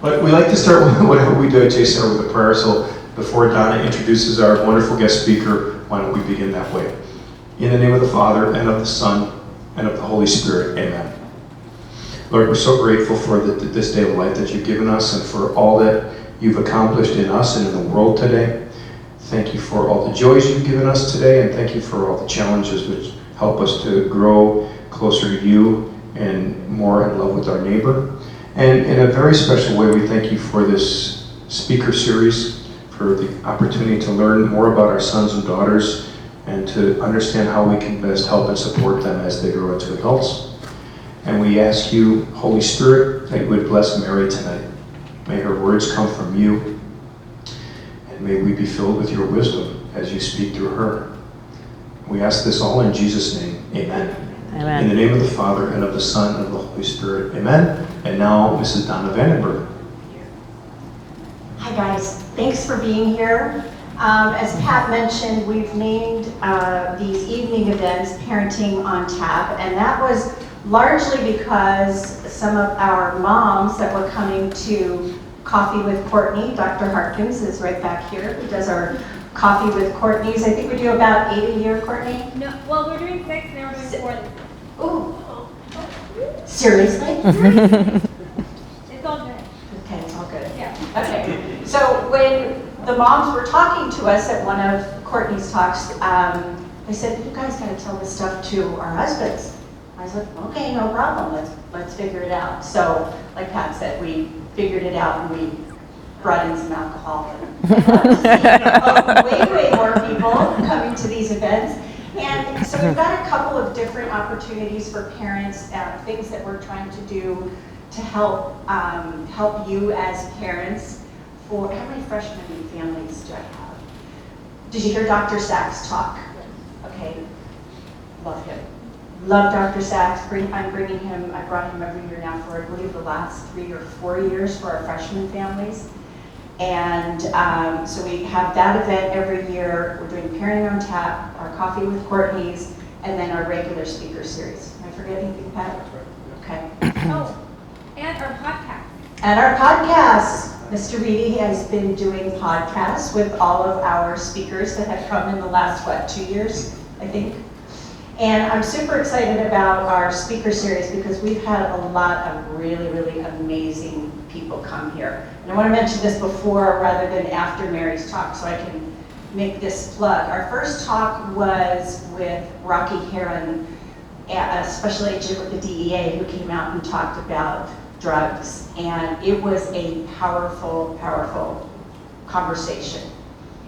But we like to start with whatever we do at JSerra with a prayer. So before Donna introduces our wonderful guest speaker, why don't we begin that way? In the name of the Father, and of the Son, and of the Holy Spirit, amen. Lord, we're so grateful for this day of life that you've given us and for all that you've accomplished in us and in the world today. Thank you for all the joys you've given us today, and thank you for all the challenges which help us to grow closer to you and more in love with our neighbor. And in a very special way, we thank you for this speaker series, for the opportunity to learn more about our sons and daughters and to understand how we can best help and support them as they grow into adults. And we ask you, Holy Spirit, that you would bless Mary tonight. May her words come from you, and may we be filled with your wisdom as you speak through her. We ask this all in Jesus' name, amen. Amen. In the name of the Father, and of the Son, and of the Holy Spirit, amen. And now, Mrs. Donna Vandenberg. Hi guys, thanks for being here. As Pat mentioned, we've named these evening events Parenting on Tap, and that was largely because some of our moms that were coming to Coffee with Courtney, Dr. Harkins is right back here, who does our Coffee with Courtney's. I think we do about 8 a year, Courtney? No, well, we're doing 6, and now we're doing 4 this year. Ooh. Seriously? It's all good. Okay, it's all good. Yeah. Okay, so when the moms were talking to us at one of Courtney's talks, they said, you guys gotta tell this stuff to our husbands. I was like, okay, no problem, let's figure it out. So, like Pat said, we figured it out and we brought in some alcohol. Way more people coming to these events. And so we've got a couple of different opportunities for parents, things that we're trying to do to help you as parents. For how many freshmen and families do I have? Did you hear Dr. Sachs talk? Okay, love him. Love Dr. Sachs. I'm bringing him. I brought him every year now for I believe the last 3 or 4 years for our freshman families. And so we have that event every year. We're doing Parenting on Tap, our Coffee with Courtney's, and then our regular speaker series. Am I forgetting anything, Pat? Okay. Oh, and our podcast. And our podcasts. Mr. Reedy has been doing podcasts with all of our speakers that have come in the last, 2 years, I think. And I'm super excited about our speaker series because we've had a lot of really, really amazing people come here. And I want to mention this before rather than after Mary's talk so I can make this plug. Our first talk was with Rocky Heron, a special agent with the DEA who came out and talked about drugs. And it was a powerful, powerful conversation.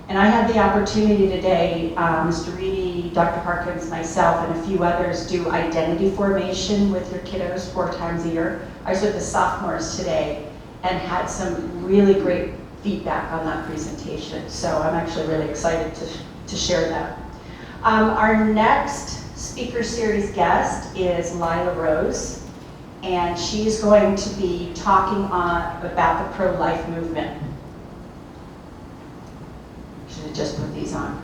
And I had the opportunity today, Mr. Reedy, Dr. Harkins, myself, and a few others do identity formation with your kiddos 4 times a year. I was with the sophomores today and had some really great feedback on that presentation. So I'm actually really excited to share that. Our next speaker series guest is Lila Rose, and she's going to be talking about the pro-life movement. Should have just put these on.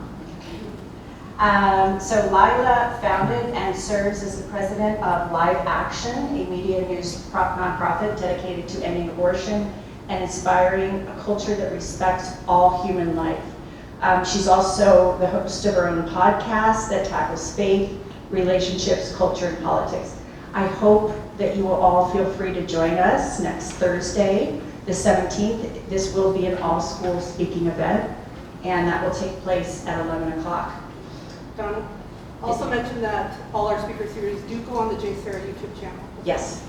So Lila founded and serves as the president of Live Action, a media news nonprofit dedicated to ending abortion and inspiring a culture that respects all human life. She's also the host of her own podcast that tackles faith, relationships, culture, and politics. I hope that you will all feel free to join us next Thursday, the 17th. This will be an all-school speaking event, and that will take place at 11 o'clock. Donna, also mention that all our speaker series do go on the JSerra YouTube channel. Yes,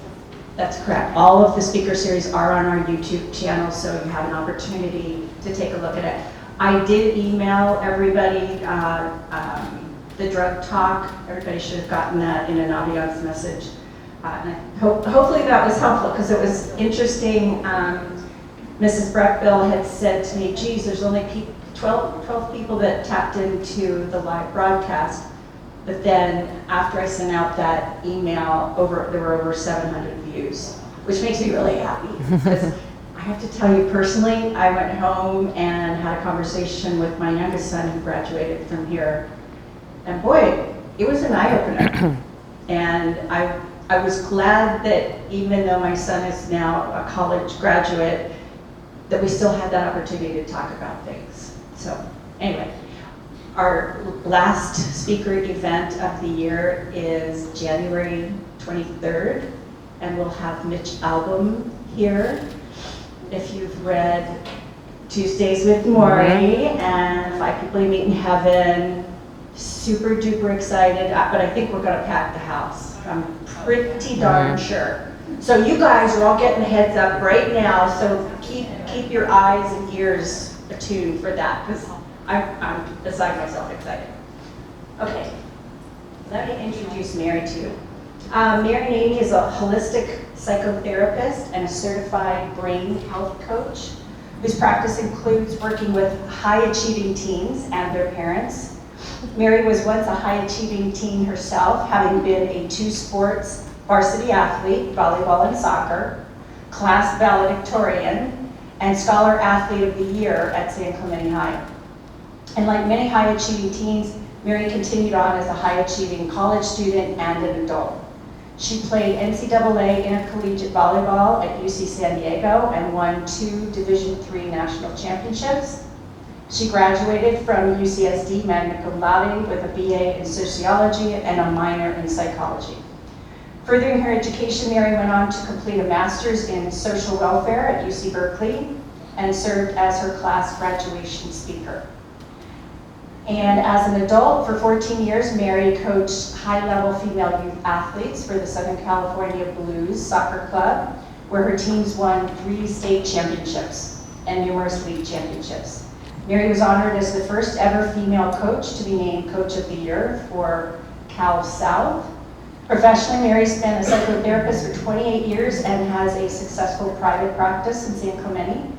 that's correct. All of the speaker series are on our YouTube channel, so you have an opportunity to take a look at it. I did email everybody the drug talk. Everybody should have gotten that in an audience message. And hopefully that was helpful because it was interesting. Mrs. Breckville had said to me, geez, there's only 12 people that tapped into the live broadcast. But then after I sent out that email, there were over 700 views, which makes me really happy. Because I have to tell you personally, I went home and had a conversation with my youngest son who graduated from here. And boy, it was an eye-opener. And I was glad that even though my son is now a college graduate, that we still had that opportunity to talk about things. So anyway, our last speaker event of the year is January 23rd, and we'll have Mitch Albom here. If you've read Tuesdays with Maury and Five People You Meet in Heaven, super duper excited, but I think we're gonna pack the house. I'm pretty darn sure. So you guys are all getting a heads up right now, so keep your eyes and ears attuned for that, because I'm beside myself excited. Okay, let me introduce Mary to you. Mary Naimie is a holistic psychotherapist and a certified brain health coach whose practice includes working with high-achieving teens and their parents. Mary was once a high-achieving teen herself, having been a two-sports varsity athlete, volleyball and soccer, class valedictorian, and Scholar Athlete of the Year at San Clemente High. And like many high-achieving teens, Mary continued on as a high-achieving college student and an adult. She played NCAA intercollegiate volleyball at UC San Diego and won 2 Division III national championships. She graduated from UCSD magna cum laude with a BA in sociology and a minor in psychology. Furthering her education, Mary went on to complete a master's in social welfare at UC Berkeley and served as her class graduation speaker. And as an adult, for 14 years, Mary coached high-level female youth athletes for the Southern California Blues Soccer Club, where her teams won 3 state championships and numerous league championships. Mary was honored as the first ever female coach to be named Coach of the Year for Cal South. Professionally, Mary spent as a psychotherapist for 28 years and has a successful private practice in San Clemente.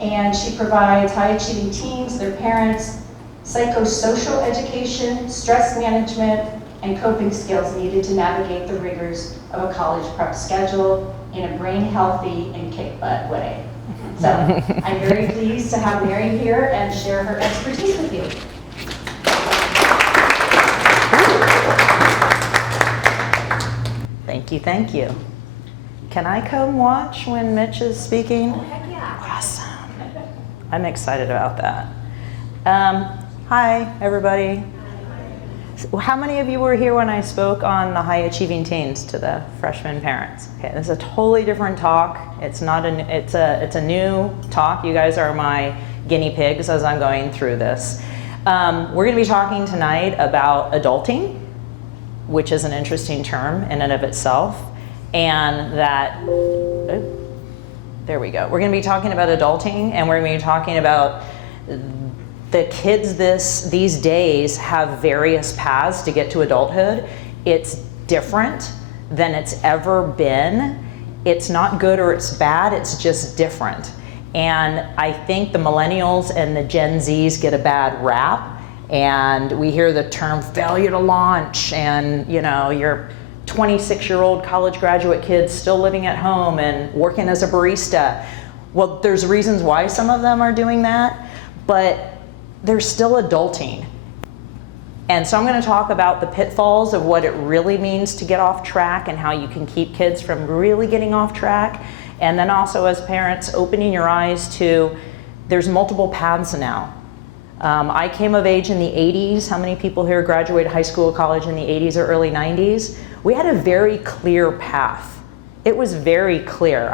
And she provides high-achieving teens, their parents, psychosocial education, stress management, and coping skills needed to navigate the rigors of a college prep schedule in a brain-healthy and kick-butt way. So I'm very pleased to have Mary here and share her expertise with you. Thank you, thank you. Can I come watch when Mitch is speaking? Heck yeah. Awesome. I'm excited about that. Hi, everybody. How many of you were here when I spoke on the high achieving teens to the freshman parents? Okay, this is a totally different talk. It's a new talk. You guys are my guinea pigs as I'm going through this. We're going to be talking tonight about adulting, which is an interesting term in and of itself, and that, there we go. We're going to be talking about adulting, and we're going to be talking about the kids these days have various paths to get to adulthood. It's different than it's ever been. It's not good or it's bad, it's just different. And I think the millennials and the Gen Zs get a bad rap, and we hear the term failure to launch, and you know, your 26-year-old college graduate kids still living at home and working as a barista. Well, there's reasons why some of them are doing that, but they're still adulting. And so I'm going to talk about the pitfalls of what it really means to get off track and how you can keep kids from really getting off track. And then also as parents, opening your eyes to there's multiple paths now. I came of age in the 80s. How many people here graduated high school or college in the 80s or early 90s? We had a very clear path. It was very clear.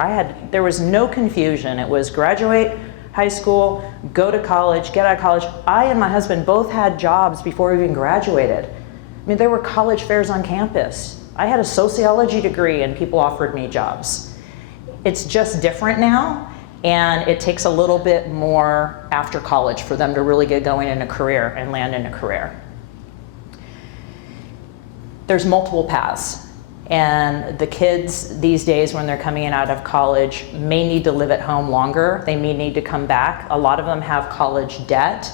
There was no confusion. It was graduate high school, go to college, get out of college. I and my husband both had jobs before we even graduated. I mean, there were college fairs on campus. I had a sociology degree and people offered me jobs. It's just different now, and it takes a little bit more after college for them to really get going in a career and land in a career. There's multiple paths. And the kids these days, when they're coming in out of college, may need to live at home longer. They may need to come back. A lot of them have college debt.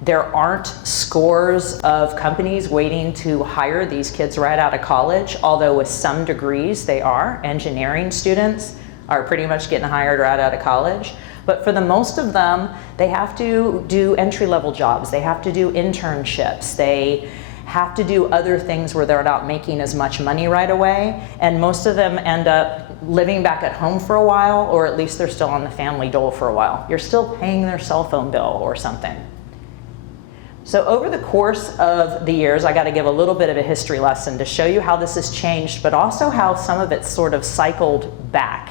There aren't scores of companies waiting to hire these kids right out of college, although with some degrees they are. Engineering students are pretty much getting hired right out of college. But for the most of them, they have to do entry-level jobs. They have to do internships. They have to do other things where they're not making as much money right away, and most of them end up living back at home for a while, or at least they're still on the family dole for a while. You're still paying their cell phone bill or something. So over the course of the years, I got to give a little bit of a history lesson to show you how this has changed, but also how some of it's sort of cycled back.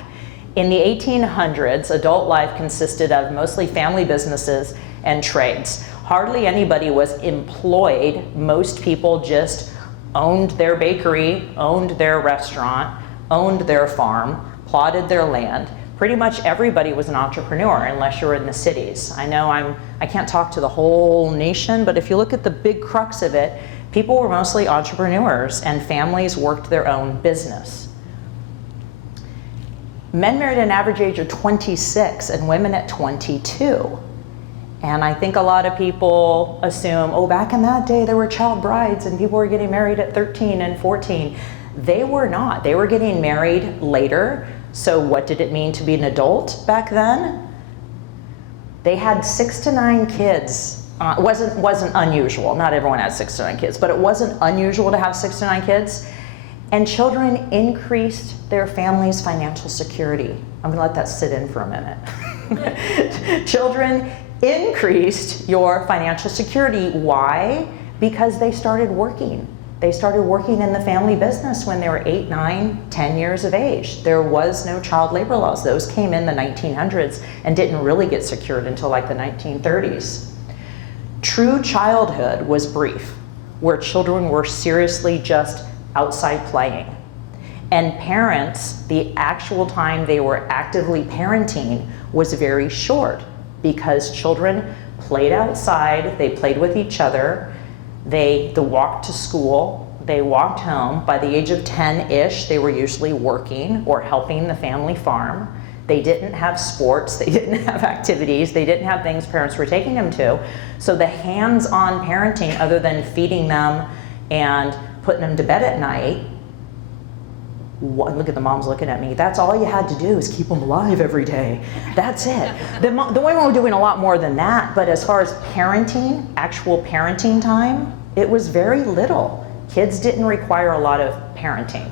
In the 1800s, adult life consisted of mostly family businesses and trades. Hardly anybody was employed. Most people just owned their bakery, owned their restaurant, owned their farm, plotted their land. Pretty much everybody was an entrepreneur unless you were in the cities. I know I can't talk to the whole nation, but if you look at the big crux of it, people were mostly entrepreneurs and families worked their own business. Men married at an average age of 26 and women at 22. And I think a lot of people assume, oh, back in that day there were child brides and people were getting married at 13 and 14. They were not. They were getting married later. So what did it mean to be an adult back then? They had 6 to 9 kids. It wasn't unusual. Not everyone had 6 to 9 kids, but it wasn't unusual to have 6 to 9 kids. And children increased their family's financial security. I'm gonna let that sit in for a minute. Children increased your financial security. Why? Because they started working. They started working in the family business when they were 8, 9, 10 years of age. There was no child labor laws. Those came in the 1900s and didn't really get secured until like the 1930s. True childhood was brief, where children were seriously just outside playing. And parents, the actual time they were actively parenting was very short because children played outside, they played with each other, they walked to school, they walked home. By the age of 10-ish, they were usually working or helping the family farm. They didn't have sports, they didn't have activities, they didn't have things parents were taking them to. So the hands-on parenting, other than feeding them and putting them to bed at night, look at the moms looking at me, that's all you had to do is keep them alive every day. That's it. The women were doing a lot more than that, but as far as parenting, actual parenting time, it was very little. Kids didn't require a lot of parenting.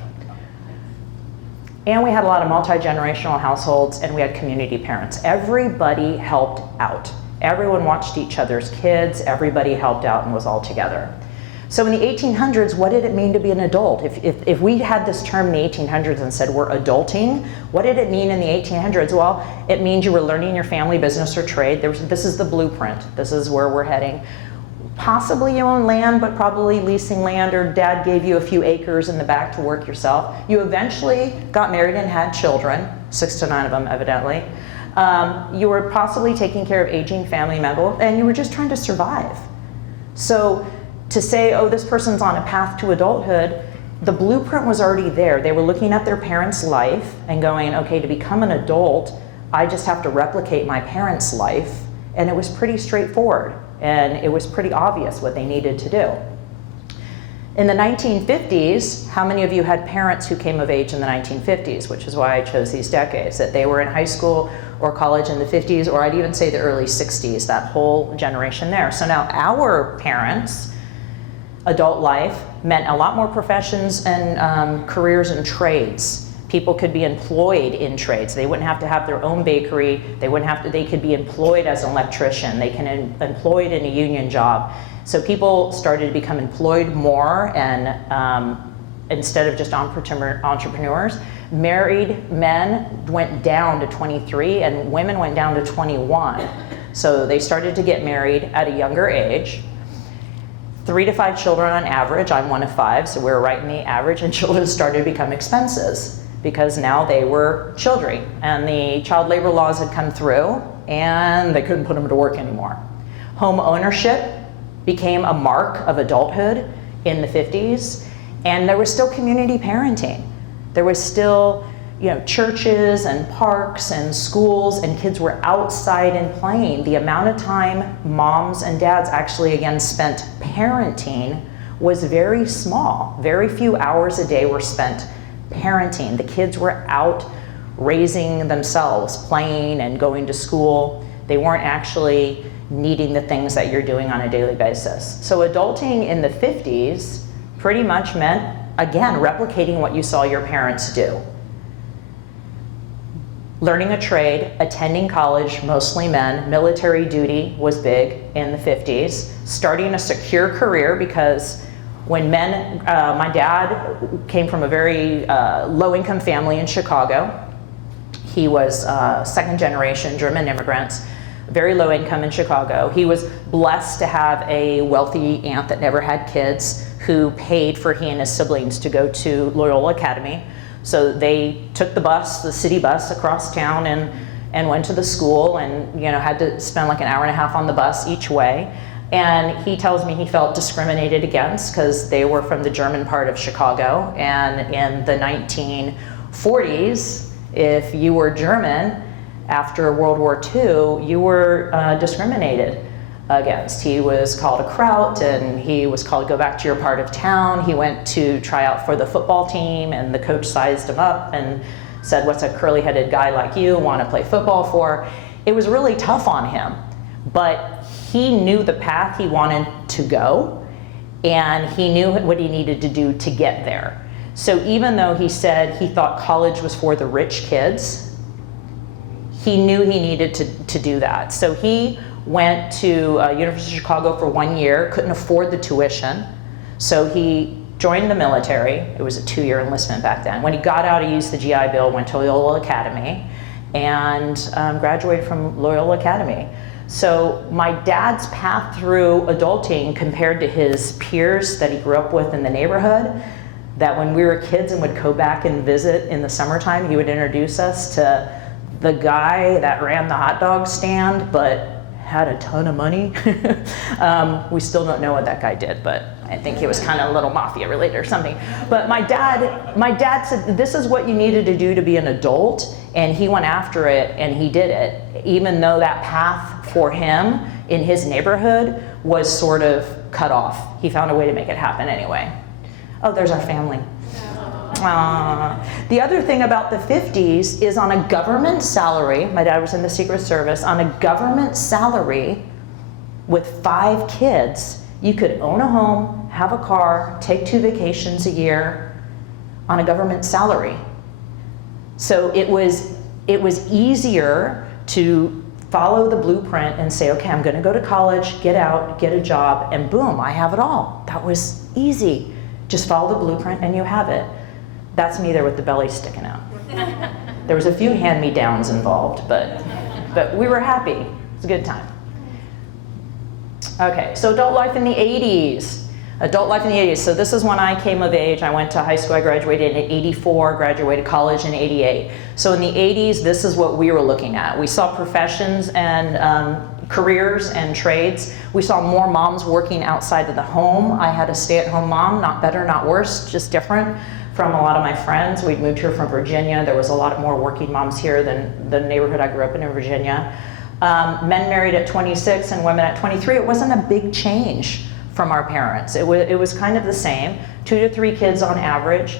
And we had a lot of multi-generational households, and we had community parents. Everybody helped out. Everyone watched each other's kids, everybody helped out and was all together. So in the 1800s, what did it mean to be an adult? If we had this term in the 1800s and said we're adulting, what did it mean in the 1800s? Well, it means you were learning your family business or trade. This is the blueprint. This is where we're heading. Possibly you own land, but probably leasing land, or dad gave you a few acres in the back to work yourself. You eventually got married and had children, 6 to 9 of them evidently. You were possibly taking care of aging family members, and you were just trying to survive. So to say, oh, this person's on a path to adulthood, the blueprint was already there. They were looking at their parents' life and going, okay, to become an adult, I just have to replicate my parents' life. And it was pretty straightforward. And it was pretty obvious what they needed to do. In the 1950s, how many of you had parents who came of age in the 1950s, which is why I chose these decades, that they were in high school or college in the 50s, or I'd even say the early 60s, that whole generation there. So now our parents, adult life meant a lot more professions and careers and trades. People could be employed in trades. They wouldn't have to have their own bakery. They could be employed as an electrician. They can employed in a union job. So people started to become employed more, and instead of just entrepreneurs, married men went down to 23 and women went down to 21. So they started to get married at a younger age. 3 to 5 children on average. I'm one of 5, so we're right in the average, and children started to become expenses because now they were children and the child labor laws had come through and they couldn't put them to work anymore. Home ownership became a mark of adulthood in the 50s, and there was still community parenting. There was still, churches and parks and schools, and kids were outside and playing. The amount of time moms and dads actually again spent parenting was very small. Very few hours a day were spent parenting. The kids were out raising themselves, playing and going to school. They weren't actually, needing the things that you're doing on a daily basis. So adulting in the 50s pretty much meant, again, replicating what you saw your parents do. Learning a trade, attending college, mostly men. Military duty was big in the 50s. Starting a secure career, because when men, my dad came from a very low-income family in Chicago. He was second generation German immigrants, very low income in Chicago. He was blessed to have a wealthy aunt that never had kids who paid for he and his siblings to go to Loyola Academy. So they took the bus, the city bus across town and went to the school, and had to spend like an hour and a half on the bus each way. And he tells me he felt discriminated against because they were from the German part of Chicago, and in the 1940s, if you were German after World War II, you were discriminated against. He was called a kraut, and he was called, go back to your part of town. He went to try out for the football team, and the coach sized him up and said, what's a curly-headed guy like you want to play football for? It was really tough on him, but he knew the path he wanted to go, and he knew what he needed to do to get there. So even though he said he thought college was for the rich kids, he knew he needed to do that. So he went to University of Chicago for 1 year, couldn't afford the tuition, so he joined the military. It was a 2-year enlistment back then. When he got out, he used the GI Bill, went to Loyola Academy, and graduated from Loyola Academy. So my dad's path through adulting compared to his peers that he grew up with in the neighborhood, that when we were kids and would go back and visit in the summertime, he would introduce us to the guy that ran the hot dog stand but had a ton of money. We still don't know what that guy did, but I think he was kind of a little mafia related or something. But my dad said this is what you needed to do to be an adult, and he went after it and he did it, even though that path for him in his neighborhood was sort of cut off. He found a way to make it happen anyway. Oh, there's our family. The other thing about the 50s is on a government salary, my dad was in the Secret Service, on a government salary with 5 kids, you could own a home, have a car, take 2 vacations a year on a government salary. So it was easier to follow the blueprint and say, okay, I'm gonna go to college, get out, get a job, and boom, I have it all. That was easy. Just follow the blueprint and you have it. That's me there with the belly sticking out. There was a few hand-me-downs involved, but we were happy. It was a good time. Okay, so adult life in the 80s. Adult life in the 80s. So this is when I came of age. I went to high school. I graduated in 84, graduated college in 88. So in the 80s, this is what we were looking at. We saw professions and careers and trades. We saw more moms working outside of the home. I had a stay-at-home mom, not better, not worse, just different from a lot of my friends. We'd moved here from Virginia. There was a lot more working moms here than the neighborhood I grew up in Virginia. Men married at 26 and women at 23. It wasn't a big change from our parents. It was kind of the same, 2 to 3 kids on average.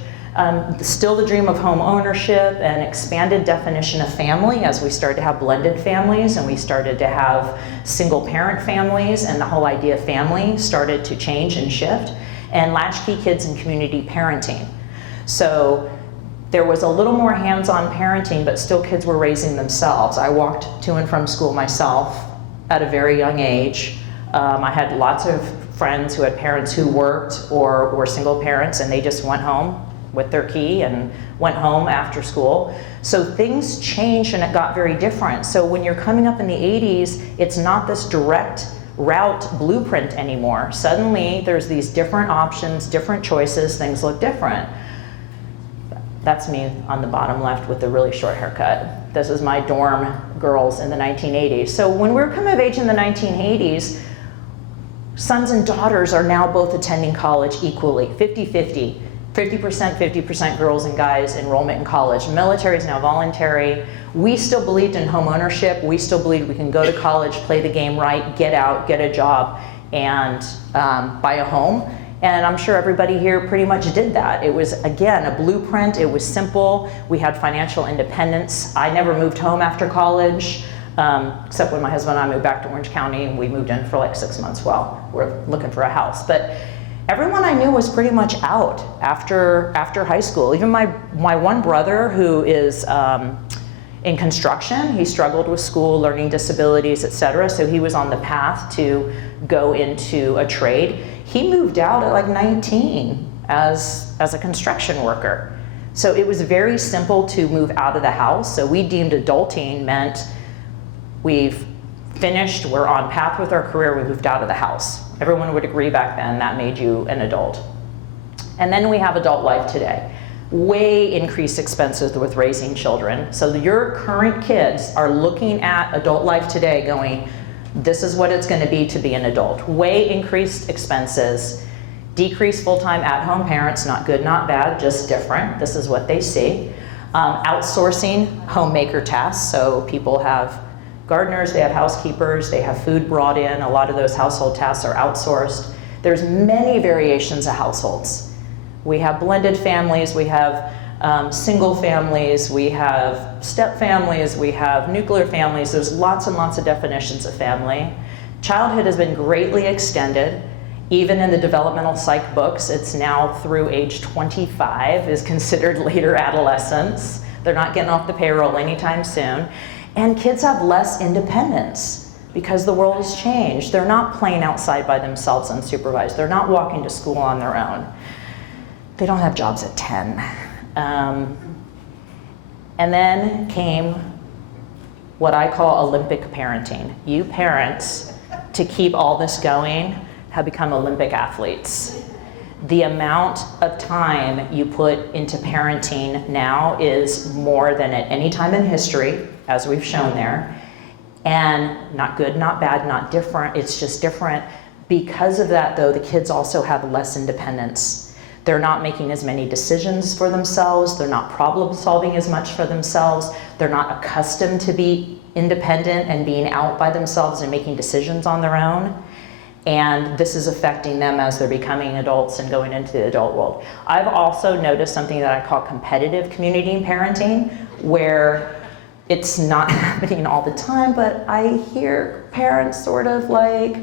Still the dream of home ownership and expanded definition of family as we started to have blended families and we started to have single parent families, and the whole idea of family started to change and shift, and latchkey kids and community parenting. So there was a little more hands-on parenting, but still kids were raising themselves. I walked to and from school myself at a very young age. I had lots of friends who had parents who worked or were single parents, and they just went home with their key and went home after school. So things changed and it got very different. So when you're coming up in the 80s, it's not this direct route blueprint anymore. Suddenly there's these different options, different choices, things look different. That's me on the bottom left with the really short haircut. This is my dorm girls in the 1980s. So when we were coming of age in the 1980s, sons and daughters are now both attending college equally, 50-50. 50% girls and guys enrollment in college. Military is now voluntary. We still believed in home ownership. We still believed we can go to college, play the game right, get out, get a job, and buy a home. And I'm sure everybody here pretty much did that. It was, again, a blueprint. It was simple. We had financial independence. I never moved home after college. except when my husband and I moved back to Orange County and we moved in for like 6 months while we're looking for a house. But everyone I knew was pretty much out after high school. Even my one brother who is in construction, he struggled with school, learning disabilities, etc. So he was on the path to go into a trade. He moved out at like 19 as a construction worker. So it was very simple to move out of the house. So we deemed adulting meant we've finished, we're on path with our career, we moved out of the house. Everyone would agree back then that made you an adult. And then we have adult life today. Way increased expenses with raising children. So your current kids are looking at adult life today going, this is what it's going to be an adult. Way increased expenses, decreased full-time at-home parents, not good, not bad, just different. This is what they see. Outsourcing homemaker tasks. So people have gardeners, they have housekeepers, they have food brought in. A lot of those household tasks are outsourced. There's many variations of households. We have blended families, we have single families, we have step families, we have nuclear families. There's lots and lots of definitions of family. Childhood has been greatly extended. Even in the developmental psych books, it's now through age 25 is considered later adolescence. They're not getting off the payroll anytime soon. And kids have less independence because the world has changed. They're not playing outside by themselves unsupervised. They're not walking to school on their own. They don't have jobs at 10. And then came what I call Olympic parenting. You parents, to keep all this going, have become Olympic athletes. The amount of time you put into parenting now is more than at any time in history, as we've shown there. And not good, not bad, not different, it's just different. Because of that though, the kids also have less independence. They're not making as many decisions for themselves, they're not problem solving as much for themselves, they're not accustomed to be independent and being out by themselves and making decisions on their own. And this is affecting them as they're becoming adults and going into the adult world. I've also noticed something that I call competitive community parenting, where it's not happening all the time, but I hear parents sort of like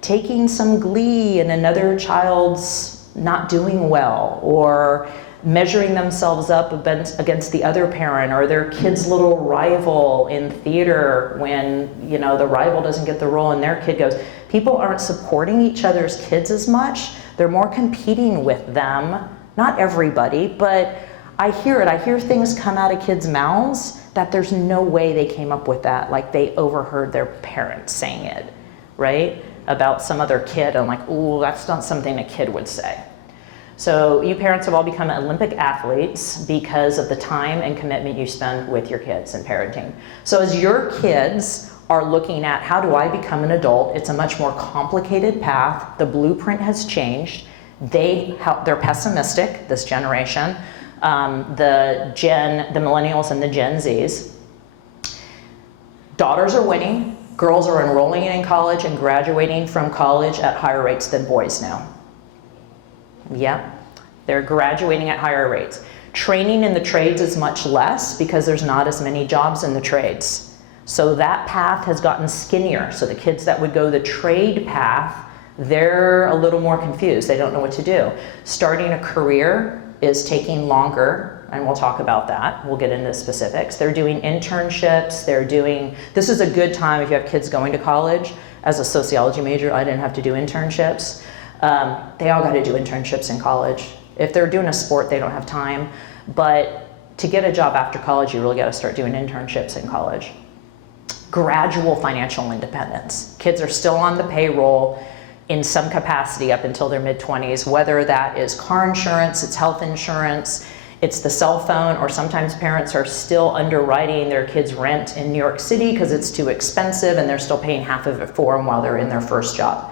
taking some glee in another child's not doing well, or measuring themselves up against the other parent, or their kid's little rival in theater when, you know, the rival doesn't get the role and their kid goes. People aren't supporting each other's kids as much. They're more competing with them. Not everybody, but I hear it. I hear things come out of kids' mouths that there's no way they came up with that. Like they overheard their parents saying it, right? About some other kid. I'm like, ooh, that's not something a kid would say. So you parents have all become Olympic athletes because of the time and commitment you spend with your kids and parenting. So as your kids are looking at how do I become an adult, it's a much more complicated path. The blueprint has changed. They're pessimistic, this generation, the Millennials and the Gen Zs. Daughters are winning. Girls are enrolling in college and graduating from college at higher rates than boys now. Yep, they're graduating at higher rates. Training in the trades is much less because there's not as many jobs in the trades. So that path has gotten skinnier. So the kids that would go the trade path, they're a little more confused. They don't know what to do. Starting a career is taking longer, and we'll talk about that. We'll get into specifics. They're doing internships. This is a good time if you have kids going to college. As a sociology major, I didn't have to do internships. They all got to do internships in college. If they're doing a sport, they don't have time. But to get a job after college, you really got to start doing internships in college. Gradual financial independence. Kids are still on the payroll in some capacity up until their mid-20s, whether that is car insurance, it's health insurance, it's the cell phone, or sometimes parents are still underwriting their kids' rent in New York City because it's too expensive and they're still paying half of it for them while they're in their first job.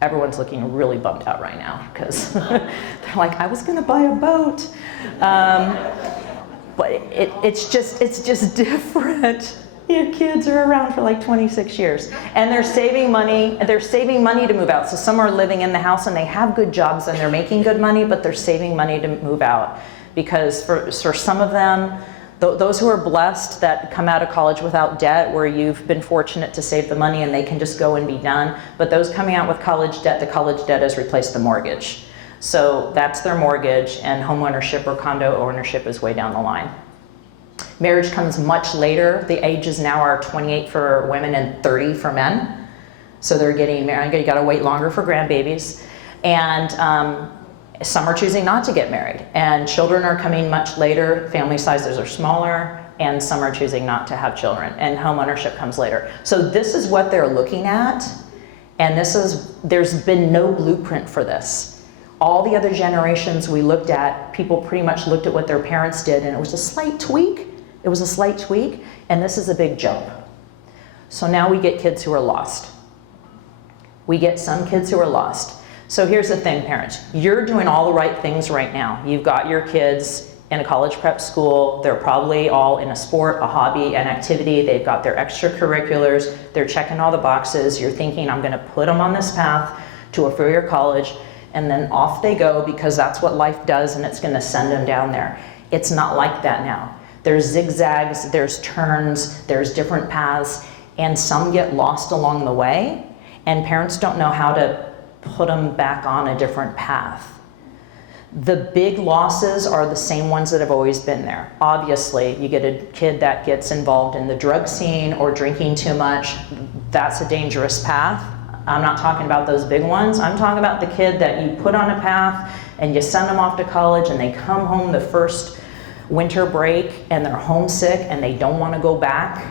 Everyone's looking really bummed out right now because they're like, I was gonna buy a boat. But it's just different. Your kids are around for like 26 years and they're saving money to move out. So some are living in the house and they have good jobs and they're making good money, but they're saving money to move out because for some of them, Those who are blessed that come out of college without debt, where you've been fortunate to save the money and they can just go and be done. But those coming out with college debt, the college debt has replaced the mortgage. So that's their mortgage, and homeownership or condo ownership is way down the line. Marriage comes much later. The ages now are 28 for women and 30 for men. So they're getting married. You gotta wait longer for grandbabies. And some are choosing not to get married. And children are coming much later. Family sizes are smaller. And some are choosing not to have children. And homeownership comes later. So this is what they're looking at. And there's been no blueprint for this. All the other generations we looked at, people pretty much looked at what their parents did, and it was a slight tweak. It was a slight tweak, and this is a big jump. So now we get kids who are lost. We get some kids who are lost. So here's the thing, parents. You're doing all the right things right now. You've got your kids in a college prep school. They're probably all in a sport, a hobby, an activity. They've got their extracurriculars. They're checking all the boxes. You're thinking, I'm gonna put them on this path to a four-year college, and then off they go because that's what life does, and it's gonna send them down there. It's not like that now. There's zigzags, there's turns, there's different paths, and some get lost along the way, and parents don't know how to put them back on a different path. The big losses are the same ones that have always been there. Obviously, you get a kid that gets involved in the drug scene or drinking too much, that's a dangerous path. I'm not talking about those big ones. I'm talking about the kid that you put on a path and you send them off to college and they come home the first winter break and they're homesick and they don't want to go back.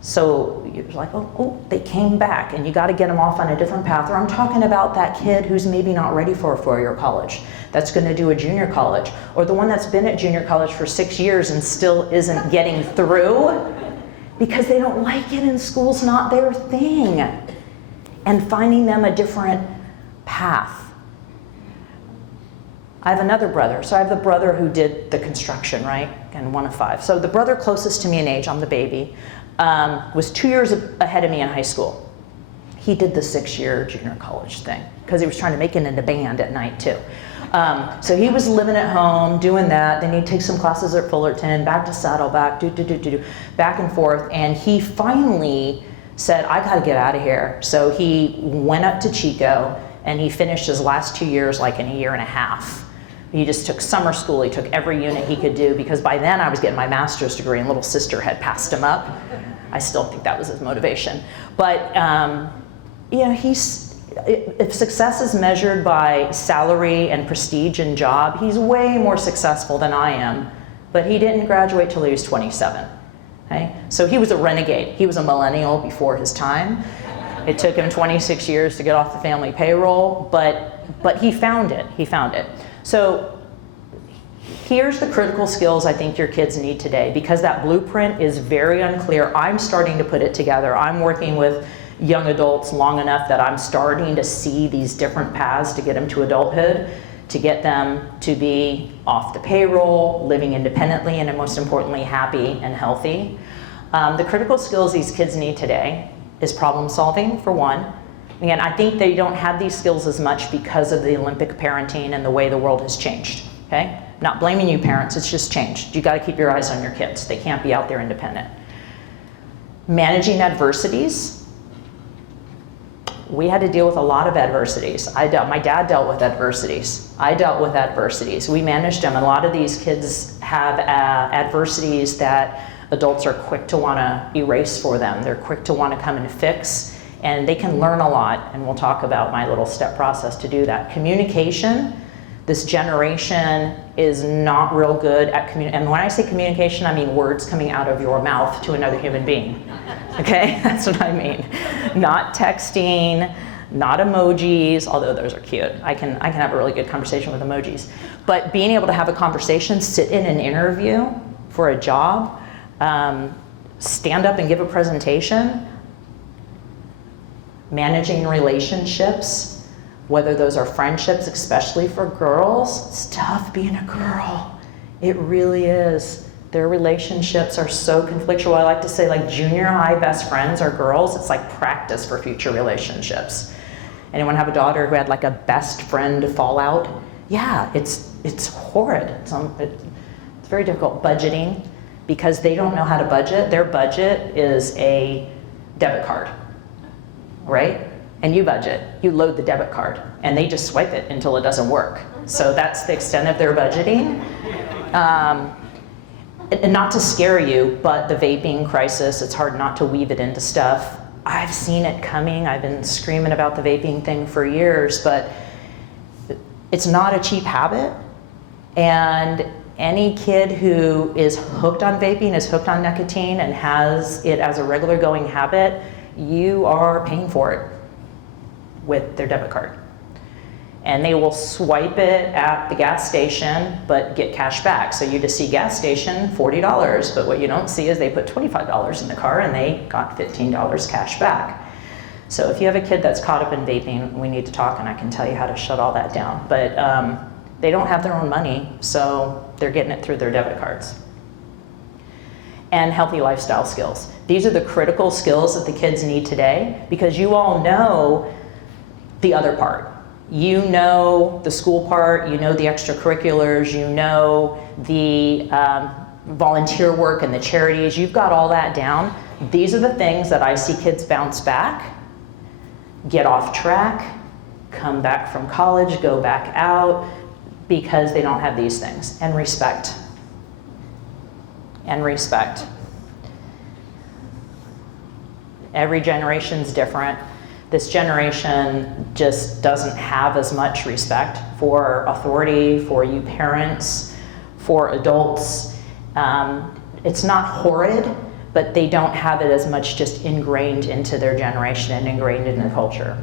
So you're like, oh, they came back, and you got to get them off on a different path. Or I'm talking about that kid who's maybe not ready for a four-year college, that's going to do a junior college, or the one that's been at junior college for 6 years and still isn't getting through because they don't like it and school's not their thing, and finding them a different path. I have another brother. So I have the brother who did the construction, right? And one of five. So the brother closest to me in age, I'm the baby, was 2 years ahead of me in high school. He did the 6-year junior college thing because he was trying to make it into band at night too. So he was living at home, doing that. Then he'd take some classes at Fullerton, back to Saddleback, back and forth. And he finally said, I gotta get out of here. So he went up to Chico and he finished his last 2 years like in a year and a half. He just took summer school. He took every unit he could do because by then I was getting my master's degree and little sister had passed him up. I still think that was his motivation. But you know, if success is measured by salary and prestige and job, he's way more successful than I am, but he didn't graduate till he was 27, okay? So he was a renegade. He was a millennial before his time. It took him 26 years to get off the family payroll, but he found it, So here's the critical skills I think your kids need today, because that blueprint is very unclear. I'm starting to put it together. I'm working with young adults long enough that I'm starting to see these different paths to get them to adulthood, to get them to be off the payroll, living independently, and most importantly, happy and healthy. The critical skills these kids need today is problem solving, for one. Again, I think they don't have these skills as much because of the Olympic parenting and the way the world has changed, okay? Not blaming you parents, it's just changed. You gotta keep your eyes on your kids. They can't be out there independent. Managing adversities. We had to deal with a lot of adversities. My dad dealt with adversities. I dealt with adversities. We managed them. A lot of these kids have adversities that adults are quick to wanna erase for them. They're quick to wanna come and fix, and they can learn a lot, and we'll talk about my little step process to do that. Communication. This generation is not real good at and when I say communication, I mean words coming out of your mouth to another human being, okay? That's what I mean. Not texting, not emojis, although those are cute. I can have a really good conversation with emojis. But being able to have a conversation, sit in an interview for a job, stand up and give a presentation, managing relationships, whether those are friendships, especially for girls. It's tough being a girl. It really is. Their relationships are so conflictual. I like to say, like, junior high best friends are girls. It's like practice for future relationships. Anyone have a daughter who had like a best friend fallout? Yeah, it's horrid. It's It's very difficult. Budgeting, because they don't know how to budget. Their budget is a debit card, right? And you budget, you load the debit card, and they just swipe it until it doesn't work. So that's the extent of their budgeting. And not to scare you, but the vaping crisis, it's hard not to weave it into stuff. I've seen it coming. I've been screaming about the vaping thing for years, but it's not a cheap habit. And any kid who is hooked on vaping, is hooked on nicotine, and has it as a regular going habit, you are paying for it with their debit card. And they will swipe it at the gas station, but get cash back. So you just see gas station, $40, but what you don't see is they put $25 in the car and they got $15 cash back. So if you have a kid that's caught up in vaping, we need to talk, and I can tell you how to shut all that down. But they don't have their own money, so they're getting it through their debit cards. And healthy lifestyle skills. These are the critical skills that the kids need today, because you all know the other part. You know the school part, you know the extracurriculars, you know the volunteer work and the charities, you've got all that down. These are the things that I see kids bounce back, get off track, come back from college, go back out, because they don't have these things. And respect. And respect. Every generation's different. This generation just doesn't have as much respect for authority, for you parents, for adults. It's not horrid, but they don't have it as much just ingrained into their generation and ingrained in their culture.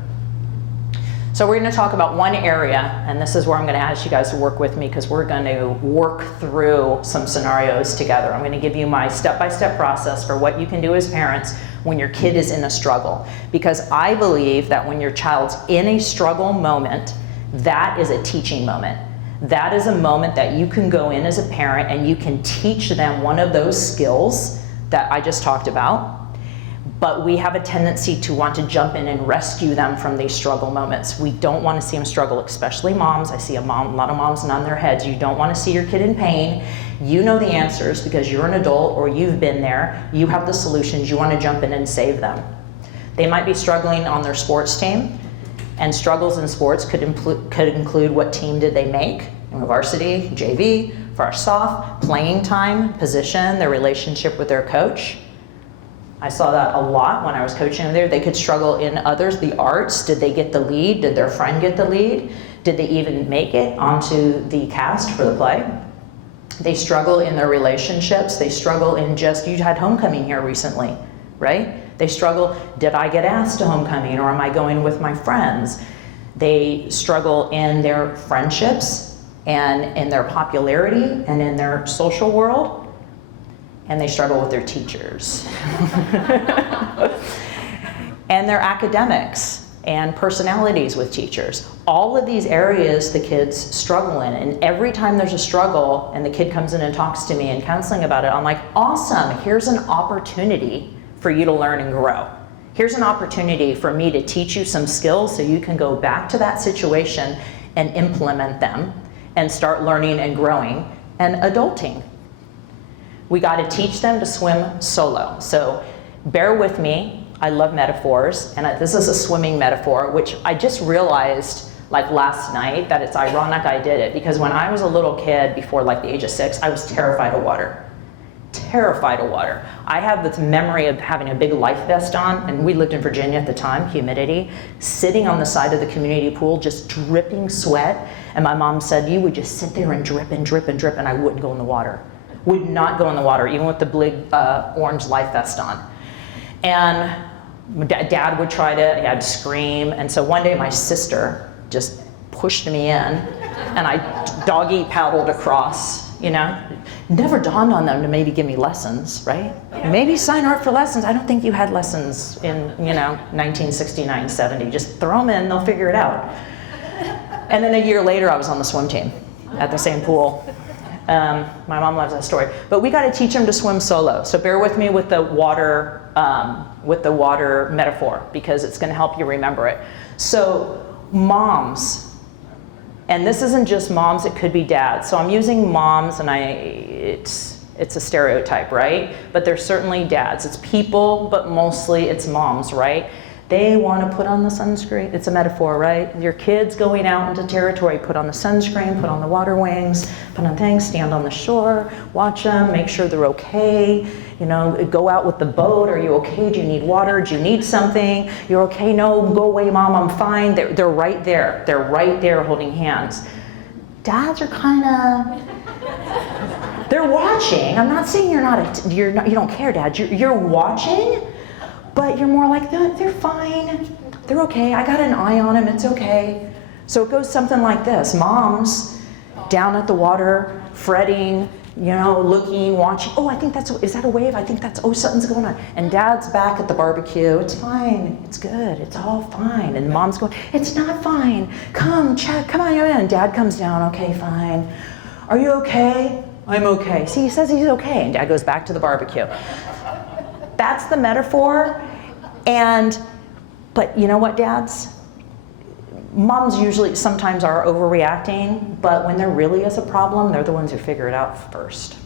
So we're going to talk about one area, and this is where I'm going to ask you guys to work with me, because we're going to work through some scenarios together. I'm going to give you my step-by-step process for what you can do as parents when your kid is in a struggle. Because I believe that when your child's in a struggle moment, that is a teaching moment. That is a moment that you can go in as a parent and you can teach them one of those skills that I just talked about. But we have a tendency to want to jump in and rescue them from these struggle moments. We don't want to see them struggle, especially moms. I see a lot of moms nod their heads. You don't want to see your kid in pain. You know the answers because you're an adult or you've been there. You have the solutions. You want to jump in and save them. They might be struggling on their sports team, and struggles in sports could include what team did they make, varsity, JV, varsity, playing time, position, their relationship with their coach. I saw that a lot when I was coaching them there. They could struggle in others, the arts. Did they get the lead? Did their friend get the lead? Did they even make it onto the cast for the play? They struggle in their relationships. They struggle in just, you had homecoming here recently, right? They struggle, did I get asked to homecoming or am I going with my friends? They struggle in their friendships and in their popularity and in their social world. And they struggle with their teachers. And their academics and personalities with teachers. All of these areas the kids struggle in. And every time there's a struggle and the kid comes in and talks to me in counseling about it, I'm like, awesome, here's an opportunity for you to learn and grow. Here's an opportunity for me to teach you some skills so you can go back to that situation and implement them and start learning and growing and adulting. We got to teach them to swim solo. So bear with me. I love metaphors, and this is a swimming metaphor, which I just realized like last night that it's ironic I did it, because when I was a little kid, before like the age of 6, I was terrified of water. Terrified of water. I have this memory of having a big life vest on, and we lived in Virginia at the time, humidity, sitting on the side of the community pool, just dripping sweat, and my mom said, you would just sit there and drip and drip and drip, and I wouldn't go in the water. Would not go in the water, even with the big orange life vest on. And dad would try to, he'd scream. And so one day my sister just pushed me in and I doggy paddled across, you know. Never dawned on them to maybe give me lessons, right? Yeah. Maybe sign up for lessons. I don't think you had lessons in, 1969, 70. Just throw them in, they'll figure it out. And then a year later, I was on the swim team at the same pool. My mom loves that story. But we got to teach them to swim solo. So bear with me with the water metaphor, because it's going to help you remember it. So moms, And this isn't just moms, it could be dads. So I'm using moms, and it's a stereotype, right? But there's certainly dads. It's people, but mostly it's moms, right? They want to put on the sunscreen. It's a metaphor, right? Your kids going out into territory, put on the sunscreen, put on the water wings, put on things, stand on the shore, watch them, make sure they're okay. You know, go out with the boat. Are you okay? Do you need water? Do you need something? You're okay? No, go away, Mom, I'm fine. They're right there. They're right there holding hands. Dads are kind of, they're watching. I'm not saying you don't care, Dad. You're watching, but you're more like, they're fine. They're okay. I got an eye on them. It's okay. So it goes something like this. Moms down at the water, fretting, you know, looking, watching. Oh, I think is that a wave? I think something's going on. And Dad's back at the barbecue. It's fine. It's good. It's all fine. And Mom's going, it's not fine. Come, check. Come on, you're in. And Dad comes down. Okay, fine. Are you okay? I'm okay. See, he says he's okay. And Dad goes back to the barbecue. That's the metaphor. But you know what, dads? Moms usually sometimes are overreacting, but when there really is a problem, they're the ones who figure it out first.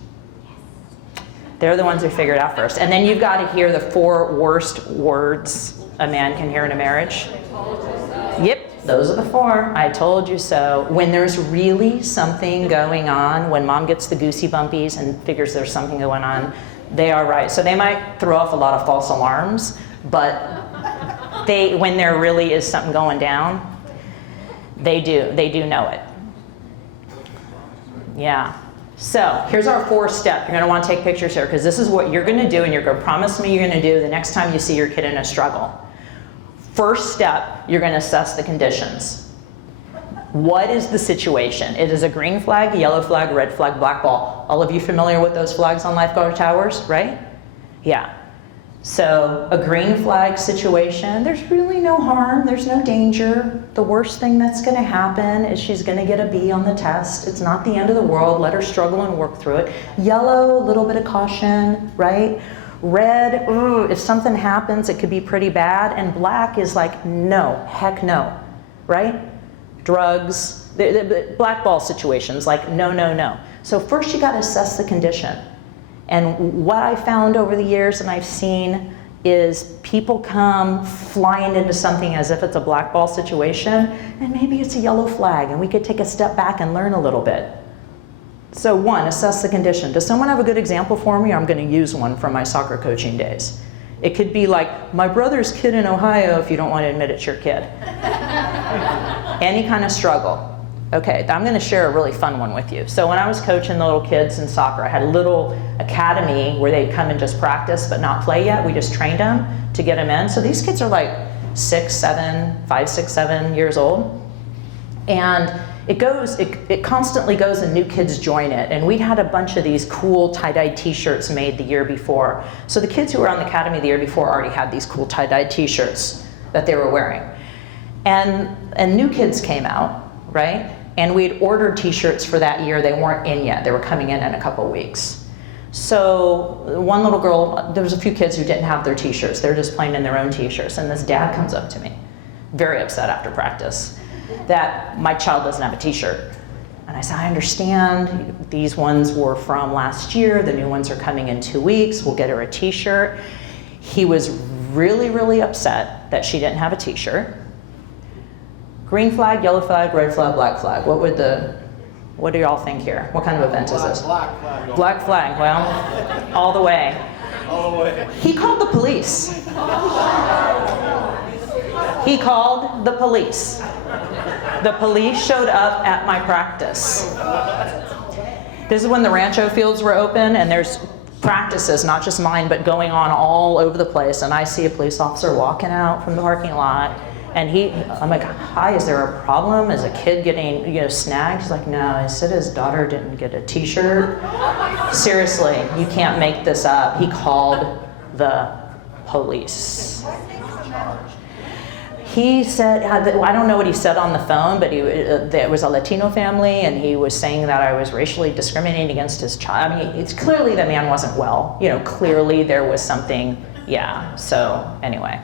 They're the ones who figure it out first. And then you've got to hear the 4 worst words a man can hear in a marriage. Yep, those are the 4. I told you so. When there's really something going on, when Mom gets the goosey bumpies and figures there's something going on, they are right. So they might throw off a lot of false alarms, but when there really is something going down, they do know it. Yeah. So here's our 4th step. You're going to want to take pictures here, because this is what you're going to do, and you're going to promise me you're going to do the next time you see your kid in a struggle. First step, you're going to assess the conditions. What is the situation? It is a green flag, yellow flag, red flag, black ball. All of you familiar with those flags on lifeguard towers, right? Yeah. So a green flag situation, there's really no harm, there's no danger. The worst thing that's going to happen is she's going to get a B on the test. It's not the end of the world. Let her struggle and work through it. Yellow, a little bit of caution, right? Red, if something happens, it could be pretty bad. And black is like, no, heck no, right? Drugs, the black ball situations, like no, no, no. So first you got to assess the condition. And what I found over the years and I've seen is people come flying into something as if it's a black ball situation, and maybe it's a yellow flag, and we could take a step back and learn a little bit. So 1, assess the condition. Does someone have a good example for me? I'm going to use one from my soccer coaching days. It could be like, my brother's kid in Ohio, if you don't want to admit it's your kid. Any kind of struggle. Okay, I'm going to share a really fun one with you. So when I was coaching the little kids in soccer, I had a little academy where they'd come and just practice but not play yet. We just trained them to get them in. So these kids are like 5, 6, 7 years old. And it constantly goes and new kids join it. And we'd had a bunch of these cool tie-dye t-shirts made the year before. So the kids who were on the academy the year before already had these cool tie-dye t-shirts that they were wearing. And new kids came out, right? And we'd ordered t-shirts for that year. They weren't in yet. They were coming in a couple of weeks. So one little girl, there was a few kids who didn't have their t-shirts. They're just playing in their own t-shirts. And this dad comes up to me, very upset after practice, that my child doesn't have a t-shirt. And I said, I understand. These ones were from last year. The new ones are coming in 2 weeks. We'll get her a t-shirt. He was really, really upset that she didn't have a t-shirt. Green flag, yellow flag, red flag, black flag. What do y'all think here? What kind of event is this? Black flag. Black flag, well, all the way. All the way. He called the police. He called the police. The police showed up at my practice. This is when the Rancho fields were open, and there's practices, not just mine, but going on all over the place. And I see a police officer walking out from the parking lot. And I'm like, hi, is there a problem? Is a kid getting, snagged? He's like, no. I said his daughter didn't get a t-shirt. Seriously, you can't make this up. He called the police. He said, I don't know what he said on the phone, but there was a Latino family, and he was saying that I was racially discriminating against his child. I mean, it's clearly the man wasn't well. Clearly there was something, yeah. So anyway,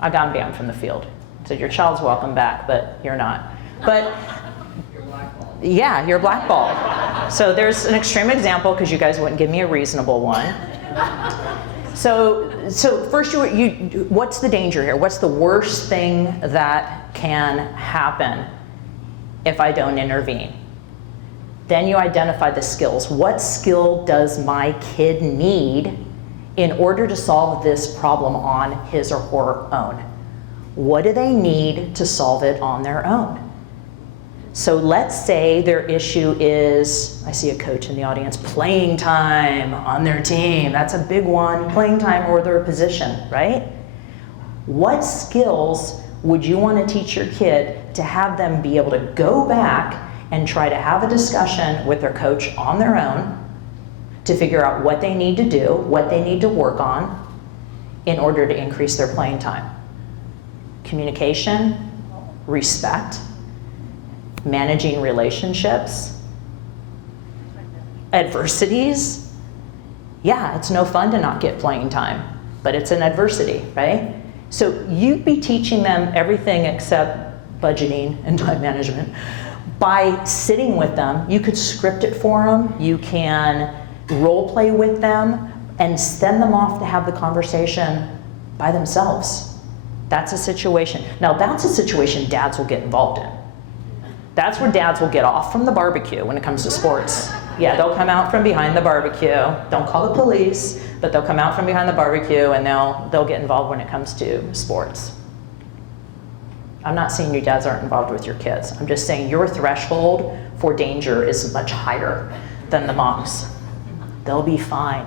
I got him banned from the field. Said, your child's welcome back, but you're not. But Yeah, you're blackballed. So there's an extreme example because you guys wouldn't give me a reasonable one. So first, what's the danger here? What's the worst thing that can happen if I don't intervene? Then you identify the skills. What skill does my kid need in order to solve this problem on his or her own? What do they need to solve it on their own? So let's say their issue is, I see a coach in the audience, playing time on their team. That's a big one, playing time or their position, right? What skills would you want to teach your kid to have them be able to go back and try to have a discussion with their coach on their own to figure out what they need to do, what they need to work on in order to increase their playing time? Communication, respect, managing relationships, adversities. Yeah, it's no fun to not get playing time, but it's an adversity, right? So you'd be teaching them everything except budgeting and time management. By sitting with them, you could script it for them, you can role play with them, and send them off to have the conversation by themselves. That's a situation. Now that's a situation dads will get involved in. That's where dads will get off from the barbecue when it comes to sports. Yeah, they'll come out from behind the barbecue. Don't call the police, but they'll come out from behind the barbecue and they'll get involved when it comes to sports. I'm not saying you dads aren't involved with your kids. I'm just saying your threshold for danger is much higher than the moms. They'll be fine.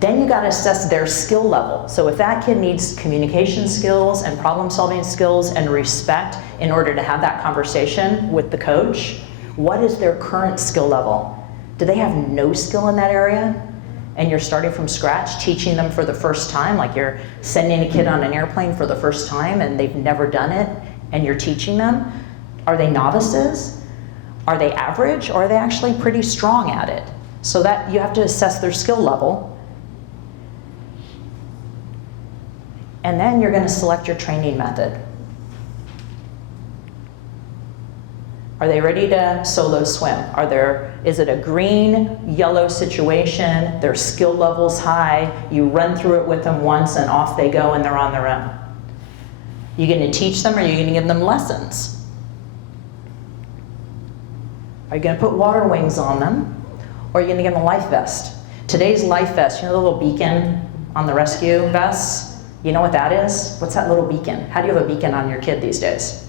Then you gotta assess their skill level. So if that kid needs communication skills and problem solving skills and respect in order to have that conversation with the coach, what is their current skill level? Do they have no skill in that area? And you're starting from scratch, teaching them for the first time, like you're sending a kid on an airplane for the first time and they've never done it, and you're teaching them? Are they novices? Are they average? Or are they actually pretty strong at it? So that you have to assess their skill level. And then you're going to select your training method. Are they ready to solo swim? Is it a green, yellow situation? Their skill level's high. You run through it with them once and off they go and they're on their own. You going to teach them or are you going to give them lessons? Are you going to put water wings on them or are you going to give them a life vest? Today's life vest, you know the little beacon on the rescue vests? You know what that is? What's that little beacon? How do you have a beacon on your kid these days?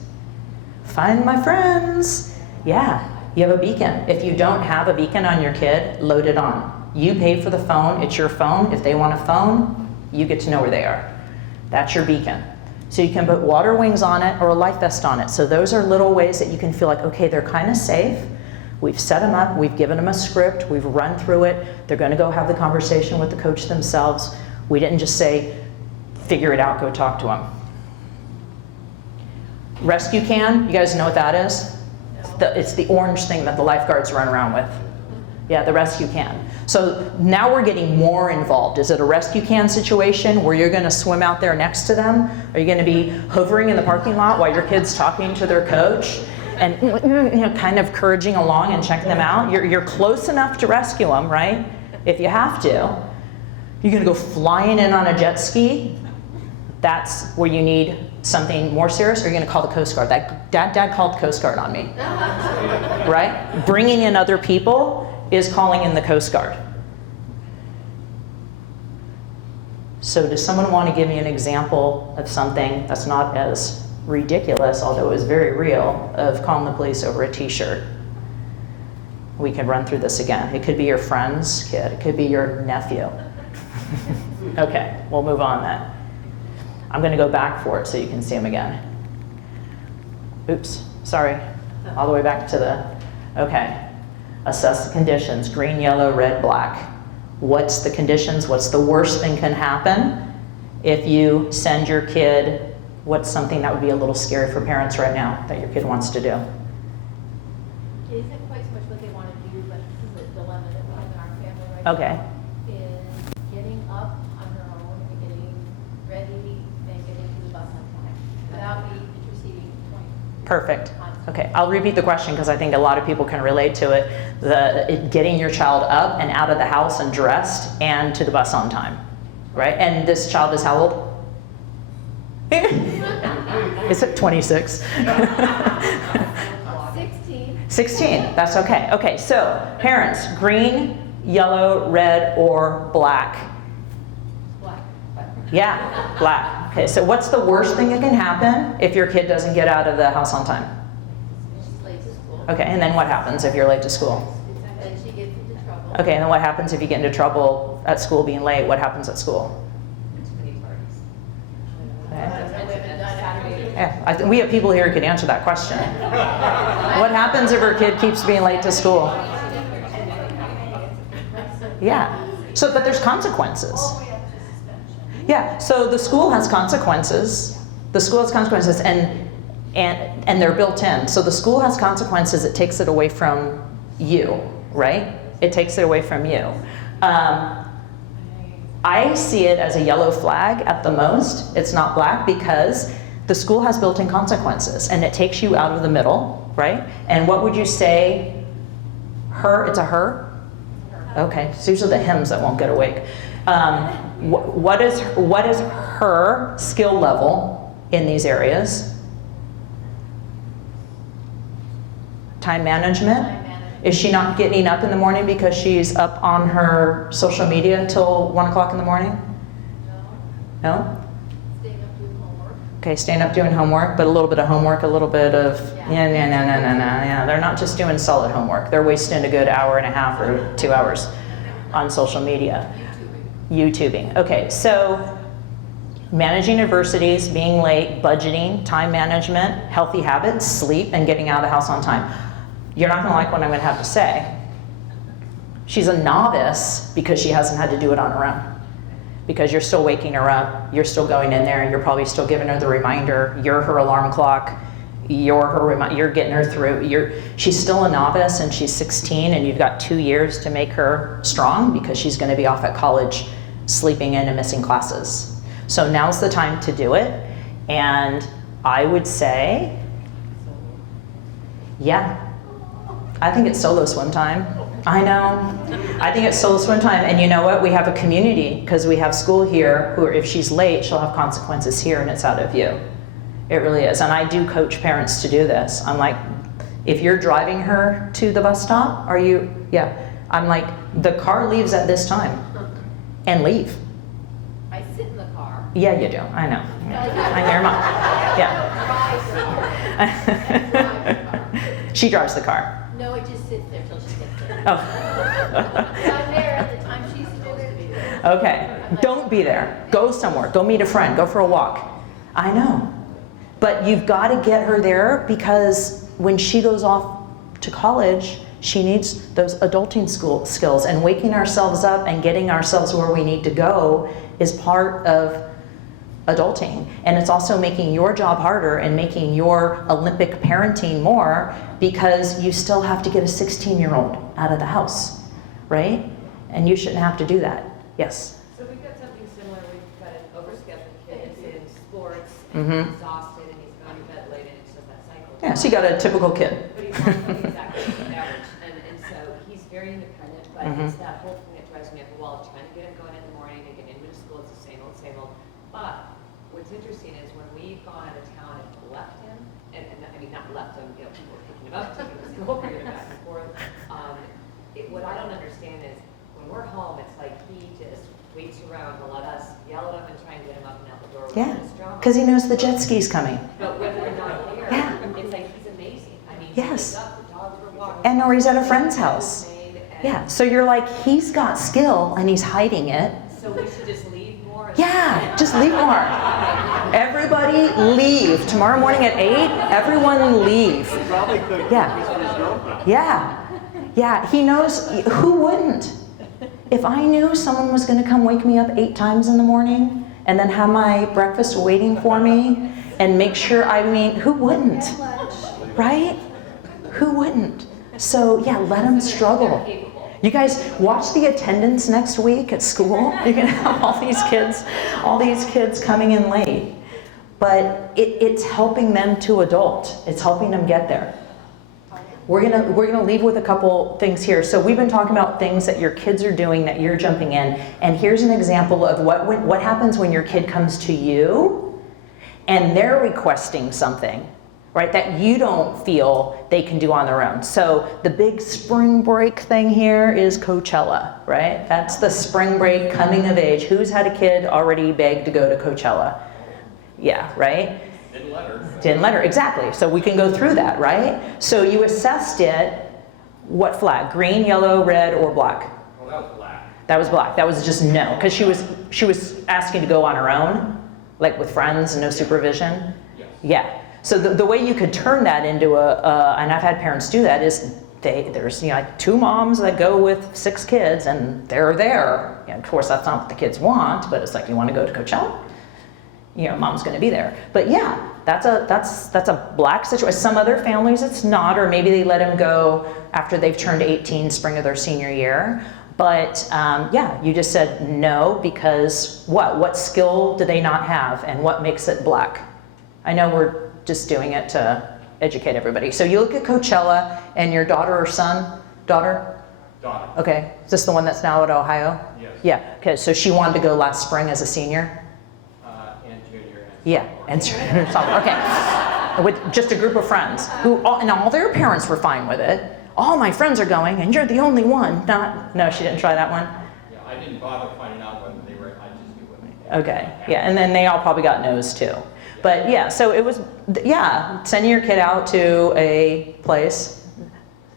Find my friends. Yeah, you have a beacon. If you don't have a beacon on your kid, load it on. You pay for the phone, it's your phone. If they want a phone, you get to know where they are. That's your beacon. So you can put water wings on it or a life vest on it. So those are little ways that you can feel like, okay, they're kind of safe. We've set them up, we've given them a script, we've run through it. They're gonna go have the conversation with the coach themselves. We didn't just say, figure it out, go talk to them. Rescue can, you guys know what that is? It's the orange thing that the lifeguards run around with. Yeah, the rescue can. So now we're getting more involved. Is it a rescue can situation where you're gonna swim out there next to them? Are you gonna be hovering in the parking lot while your kid's talking to their coach and kind of encouraging along and checking them out? You're close enough to rescue them, right? If you have to. You're gonna go flying in on a jet ski. That's where you need something more serious, or you're gonna call the Coast Guard. Dad called the Coast Guard on me, right? Bringing in other people is calling in the Coast Guard. So does someone want to give me an example of something that's not as ridiculous, although it is very real, of calling the police over a t-shirt? We can run through this again. It could be your friend's kid, it could be your nephew. Okay, we'll move on then. I'm gonna go back for it so you can see them again. Oops, sorry. All the way back to the, okay. Assess the conditions, green, yellow, red, black. What's the conditions? What's the worst thing can happen if you send your kid? What's something that would be a little scary for parents right now that your kid wants to do? It isn't quite so much what they want to do, but this is a dilemma that we have in our family right Okay. now. Is getting up on her own and getting ready and getting to the bus on time without me interceding 20 Perfect. Okay, I'll repeat the question because I think a lot of people can relate to it. Getting your child up and out of the house and dressed and to the bus on time, right? And this child is how old? Is it 26? 16. 16, that's okay. Okay, so parents, green, yellow, red, or black? Black. Yeah, black. Okay, so what's the worst thing that can happen if your kid doesn't get out of the house on time? She's late to school. Okay, and then what happens if you're late to school? Then she gets into trouble. Okay, and then what happens if you get into trouble at school being late? What happens at school? Yeah, we have people here who could answer that question. What happens if her kid keeps being late to school? Yeah, so, but there's consequences. Yeah, so the school has consequences. The school has consequences, and they're built in. So the school has consequences. It takes it away from you, right? It takes it away from you. I see it as a yellow flag at the most. It's not black because the school has built-in consequences, and it takes you out of the middle, right? And what would you say? Her? It's a her? Okay, it's usually the hymns that won't get awake. What is her skill level in these areas? Time management? Is she not getting up in the morning because she's up on her social media until 1 o'clock in the morning? No? Staying up doing homework. Okay, staying up doing homework, but a little bit of homework, a little bit of, yeah. They're not just doing solid homework. They're wasting a good hour and a half or 2 hours on social media. YouTubing. Okay, so managing adversities, being late, budgeting, time management, healthy habits, sleep, and getting out of the house on time. You're not going to like what I'm going to have to say. She's a novice because she hasn't had to do it on her own. Because you're still waking her up, you're still going in there, and you're probably still giving her the reminder. You're her alarm clock. You're getting her through. She's still a novice, and she's 16, and you've got 2 years to make her strong because she's going to be off at college, sleeping in and missing classes. So now's the time to do it. And I would say, yeah. I think it's solo swim time. I know. I think it's solo swim time. And you know what? We have a community because we have school here who, if she's late, she'll have consequences here, and it's out of you. It really is. And I do coach parents to do this. I'm like, if you're driving her to the bus stop, are you? Yeah. I'm like, the car leaves at this time. And leave. I sit in the car. Yeah, you do. I know. Yeah. I'm your mom. Yeah. She drives the car. No, it just sits there till she gets there. Oh. I'm there at the time she's supposed to be there. Okay. Don't be there. Go somewhere. Go meet a friend. Go for a walk. I know. But you've got to get her there because when she goes off to college, she needs those adulting skills, and waking ourselves up and getting ourselves where we need to go is part of adulting. And it's also making your job harder and making your Olympic parenting more because you still have to get a 16-year-old out of the house, right? And you shouldn't have to do that. Yes? So we've got something similar. We've got an overscheduled kid that's in sports, and he's exhausted, and he's going to bed late, and it's just that cycle. Yeah, so you got a typical kid. But he's not exactly average, and so he's very independent, but it's that whole thing that drives me up the wall of trying to get him going in the morning and get him into school. It's the same old, same old. But what's interesting is when we've gone out of town and left him, and I mean, not left him, people were picking him up, taking him to school, bringing him back and forth. What I don't understand is when we're home, it's like he just waits around to let us yell at him and try and get him up and out the door with Yeah, his drama. because he knows the jet ski's coming. But when we're not here, Yeah. it's like he's amazing. I mean, Yes. he's up, the dogs were walking. And or he's at a friend's house. Yeah, so you're like, he's got skill and he's hiding it. So we should just leave more? Yeah, just leave more. Everybody leave. Tomorrow morning at 8, everyone leave. Probably could Yeah. with his girlfriend. Yeah. Yeah, he knows, who wouldn't? If I knew someone was going to come wake me up 8 times in the morning and then have my breakfast waiting for me and make sure, who wouldn't? Right? Who wouldn't? So yeah, let them struggle. You guys watch the attendance next week at school. You're going to have all these kids coming in late. but it's helping them to adult. It's helping them get there. We're gonna leave with a couple things here. So we've been talking about things that your kids are doing that you're jumping in, and here's an example of what happens when your kid comes to you and they're requesting something, right, that you don't feel they can do on their own. So the big spring break thing here is Coachella, right? That's the spring break coming of age. Who's had a kid already beg to go to Coachella? Yeah, right? Didn't let her, exactly. So we can go through that, right? So you assessed it, what flag? Green, yellow, red, or black? Well, that was black. That was black. That was just no, because she was asking to go on her own, like with friends and no supervision. Yes. Yeah. So the way you could turn that into and I've had parents do that, is there's like 2 moms that go with 6 kids and they're there. Of course, that's not what the kids want, but it's like, you want to go to Coachella? Mom's going to be there. But yeah, that's a black situation. Some other families it's not, or maybe they let them go after they've turned 18, spring of their senior year. But yeah, you just said no because what skill do they not have, and what makes it black? I know we're just doing it to educate everybody. So you look at Coachella, and your daughter or son, daughter? Daughter. Okay, is this the one that's now at Ohio? Yes. Yeah, okay, so she wanted to go last spring as a senior? And junior. And Yeah, and sophomore, okay. With just a group of friends, and all their parents were fine with it. All my friends are going, and you're the only one. No, she didn't try that one? Yeah, I didn't bother finding out whether they were, I just knew what they were. Okay, yeah, and then they all probably got no's too. But yeah, so it was, yeah, sending your kid out to a place.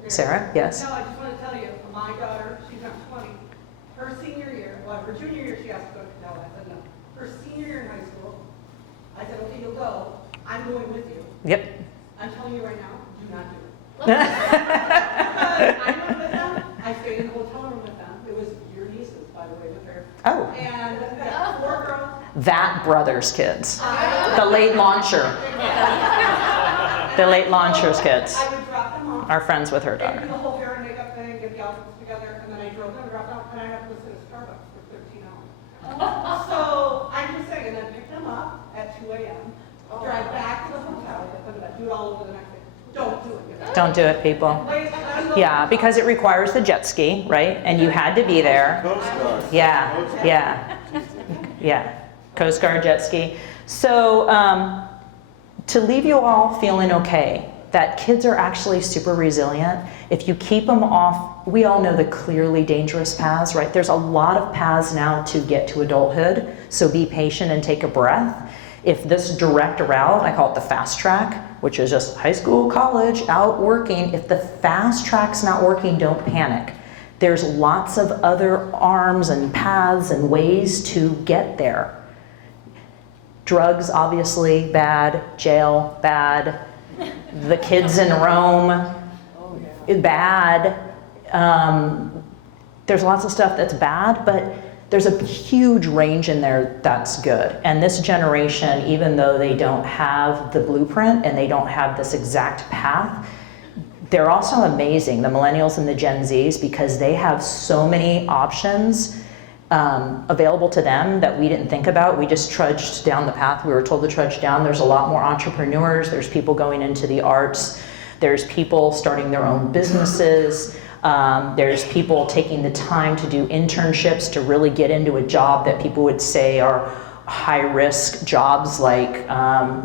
Sarah, yes? No, I just want to tell you, my daughter, she's not 20, her senior year, well, her junior year she has to go to Coachella. I said no. Her senior year in high school, I said, okay, you'll go. I'm going with you. Yep. I'm telling you right now, do not do it. Because I went with them, I stayed in the hotel room with them. It was your nieces, by the way, with her. Oh, And we got 4 girls. that brother's kids. The late launcher. The late launcher's kids I would drop them off. are friends with her They do daughter. the whole hair and makeup thing, get the outfits together, and then I drove them, dropped them off, and I had to listen to Starbucks for 13 hours. So I'm just saying, and then pick them up at 2 a.m., drive back to the hotel, do it all over the next day. Don't do it. Don't do it, people. Yeah, because it requires the jet ski, right? And you had to be there. Yeah. Coast Guard jet ski. So to leave you all feeling okay, that kids are actually super resilient. If you keep them off, we all know the clearly dangerous paths, right? There's a lot of paths now to get to adulthood, so be patient and take a breath. If this direct route, I call it the fast track, which is just high school, college, out working, if the fast track's not working, don't panic. There's lots of other arms and paths and ways to get there. Drugs, obviously, bad. Jail, bad. The kids in Rome, bad. There's lots of stuff that's bad, but there's a huge range in there that's good. And this generation, even though they don't have the blueprint and they don't have this exact path, they're also amazing, the Millennials and the Gen Zs, because they have so many options available to them that we didn't think about. We just trudged down the path we were told to trudge down. There's a lot more entrepreneurs. There's people going into the arts. There's people starting their own businesses. There's people taking the time to do internships to really get into a job that people would say are high-risk jobs, like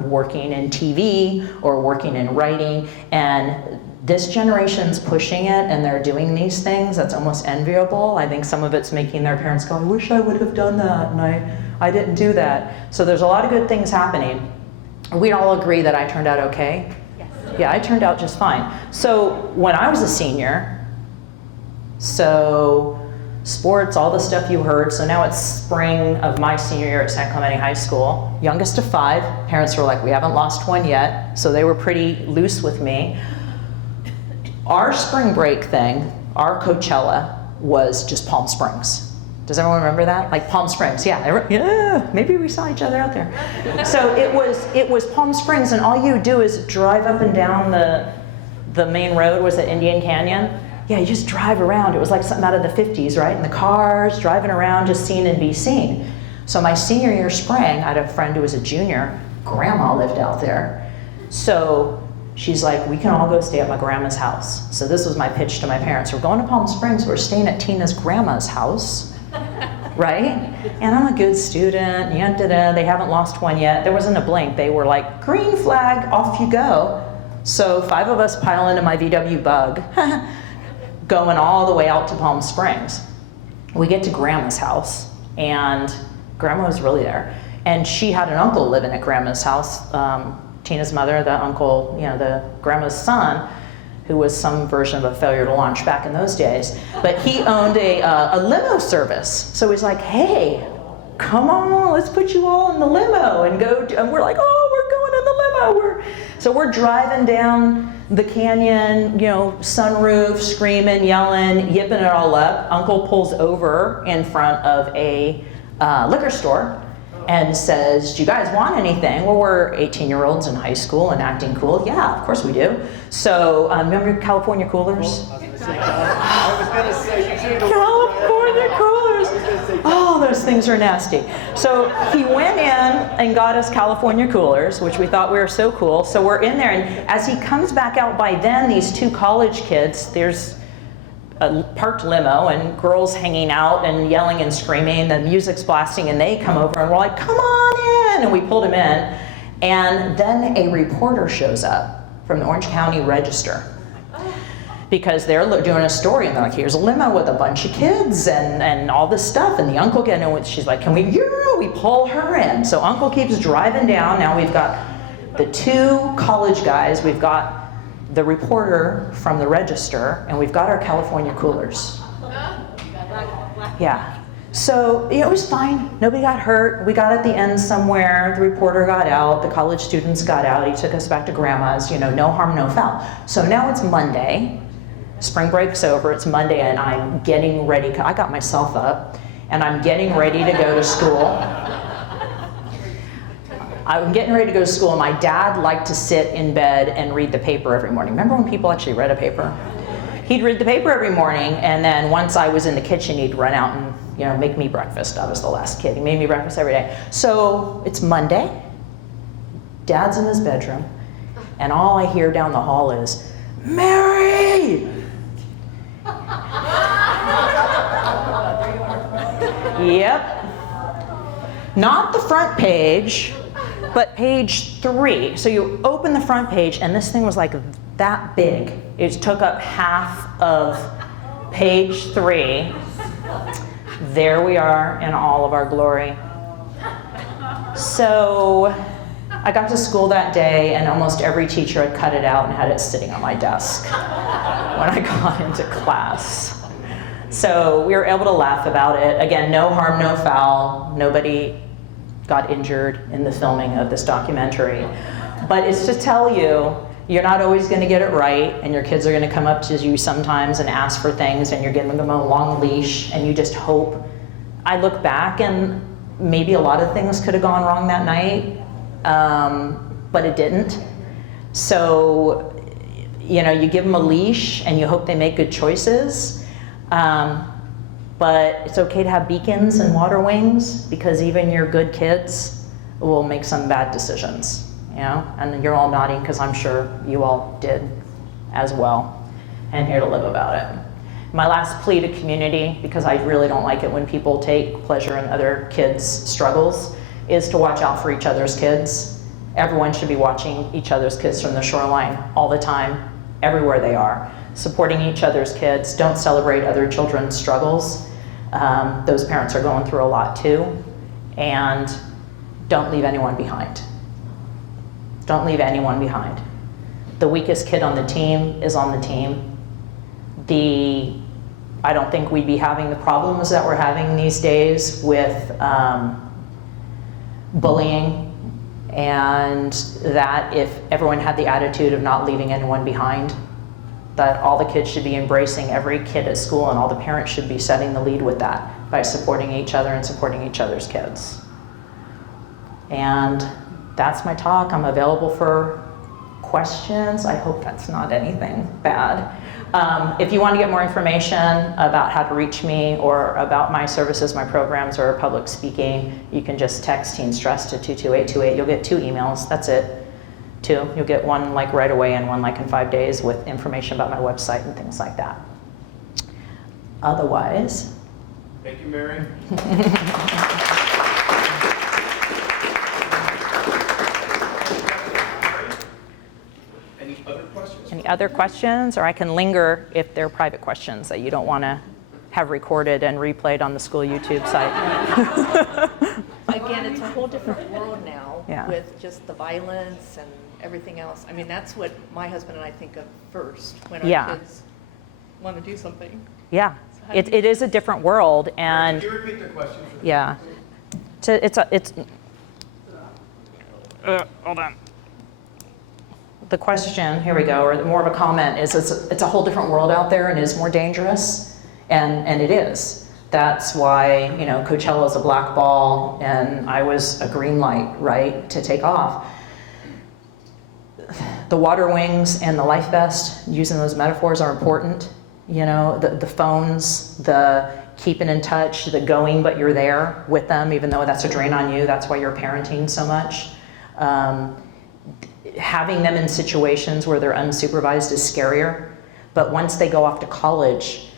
working in TV or working in writing. And this generation's pushing it, and they're doing these things. That's almost enviable. I think some of it's making their parents go, I wish I would have done that, and I didn't do that. So there's a lot of good things happening. We'd all agree that I turned out okay? Yes. Yeah, I turned out just fine. So when I was a senior, so sports, all the stuff you heard. So now it's spring of my senior year at San Clemente High School. Youngest of 5. Parents were like, we haven't lost one yet. So they were pretty loose with me. Our spring break thing, our Coachella, was just Palm Springs. Does everyone remember that? Like Palm Springs, yeah, maybe we saw each other out there. So it was Palm Springs, and all you do is drive up and down the main road. Was it Indian Canyon? Yeah, you just drive around. It was like something out of the 50s, right? In the cars, driving around, just seeing and be seen. So my senior year spring, I had a friend who was a junior, grandma lived out there. So she's like, we can all go stay at my grandma's house. So this was my pitch to my parents. We're going to Palm Springs, we're staying at Tina's grandma's house, right? And I'm a good student, they haven't lost one yet. There wasn't a blink. They were like, green flag, off you go. So 5 of us pile into my VW Bug, going all the way out to Palm Springs. We get to grandma's house, and grandma was really there. And she had an uncle living at grandma's house, Tina's mother, the uncle, the grandma's son, who was some version of a failure to launch back in those days. But he owned a limo service. So he's like, hey, come on, let's put you all in the limo and go. And we're like, oh, we're going in the limo. So we're driving down the canyon, sunroof, screaming, yelling, yipping it all up. Uncle pulls over in front of a liquor store and says, do you guys want anything? Well, we're 18-year-olds in high school and acting cool. Yeah, of course we do. So remember California coolers? California coolers. Oh, those things are nasty. So he went in and got us California coolers, which we thought we were so cool. So we're in there, and as he comes back out, by then these 2 college kids, there's a parked limo and girls hanging out and yelling and screaming, the music's blasting, and they come over and we're like, come on in, and we pulled him in. And then a reporter shows up from the Orange County Register, because they're doing a story, and they're like, here's a limo with a bunch of kids and all this stuff, and the uncle she's like, can we pull her in. So uncle keeps driving down. Now we've got the 2 college guys, we've got the reporter from the Register, and we've got our California coolers. Yeah. So it was fine. Nobody got hurt. We got at the end somewhere. The reporter got out. The college students got out. He took us back to grandma's. No harm, no foul. So now it's Monday. Spring break's over. It's Monday, and I'm getting ready. I got myself up, and I'm getting ready to go to school. I'm getting ready to go to school, and my dad liked to sit in bed and read the paper every morning. Remember when people actually read a paper? He'd read the paper every morning, and then once I was in the kitchen, he'd run out and make me breakfast. I was the last kid. He made me breakfast every day. So it's Monday. Dad's in his bedroom, and all I hear down the hall is, Mary! Yep. Not the front page, but page 3. So you open the front page, and this thing was like that big. It took up half of page 3. There we are in all of our glory. So I got to school that day, and almost every teacher had cut it out and had it sitting on my desk when I got into class. So we were able to laugh about it. Again, no harm, no foul. Nobody got injured in the filming of this documentary. But it's to tell you, you're not always going to get it right, and your kids are going to come up to you sometimes and ask for things, and you're giving them a long leash, and you just hope. I look back, and maybe a lot of things could have gone wrong that night, but it didn't. So, you give them a leash, and you hope they make good choices. But it's okay to have beacons and water wings, because even your good kids will make some bad decisions, and you're all nodding because I'm sure you all did as well, and here to live about it. My last plea to community, because I really don't like it when people take pleasure in other kids' struggles, is to watch out for each other's kids. Everyone should be watching each other's kids from the shoreline all the time, everywhere they are. Supporting each other's kids. Don't celebrate other children's struggles. Those parents are going through a lot too. And don't leave anyone behind. Don't leave anyone behind. The weakest kid on the team is on the team. I don't think we'd be having the problems that we're having these days with bullying, and that if everyone had the attitude of not leaving anyone behind, that all the kids should be embracing every kid at school, and all the parents should be setting the lead with that by supporting each other and supporting each other's kids. And that's my talk. I'm available for questions. I hope that's not anything bad. If you want to get more information about how to reach me or about my services, my programs, or public speaking, you can just text Teen Stress to 22828. You'll get 2 emails. That's it. 2. You'll get one like right away and one like in 5 days with information about my website and things like that. Otherwise, Thank you, Mary. Any other questions? any other questions? Or I can linger if they're private questions that you don't want to have recorded and replayed on the school YouTube site. Again, it's a whole different world now Yeah. with just the violence and everything else. I mean, that's what my husband and I think of first when our Yeah. kids want to do something. Yeah, it is a different world, and Can you repeat the question? yeah, hold on. The question, here we go, or more of a comment, is it's a whole different world out there and is more dangerous, and it is. That's why, you know, Coachella's a black ball and I was a green light, right, to take off. The water wings and the life vest, using those metaphors, are important. You know, the phones, the keeping in touch, the going but you're there with them, even though that's a drain on you. That's why you're parenting so much. Having them in situations where they're unsupervised is scarier. But once they go off to college,